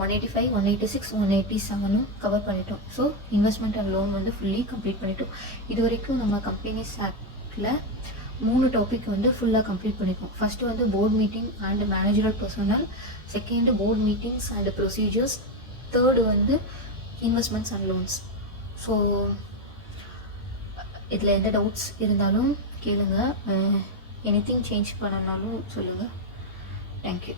185, 186, 187 கவர் பண்ணிட்டோம். ஸோ இன்வெஸ்ட்மெண்ட் அண்ட் லோன் வந்து ஃபுல்லி கம்ப்ளீட் பண்ணிட்டோம். இது வரைக்கும் நம்ம கம்பெனிஸ் ஆக்டில் 3 டாபிக் வந்து ஃபுல்லாக கம்ப்ளீட் பண்ணியிருக்கோம். ஃபஸ்ட்டு வந்து board meeting and managerial personnel, second board meetings and procedures, third வந்து இன்வெஸ்ட்மெண்ட்ஸ் அண்ட் லோன்ஸ். ஸோ இதில் எந்த டவுட்ஸ் இருந்தாலும் கேளுங்க, எனிதிங் சேஞ்ச் பண்ணனாலும் சொல்லுங்கள். தேங்க்யூ.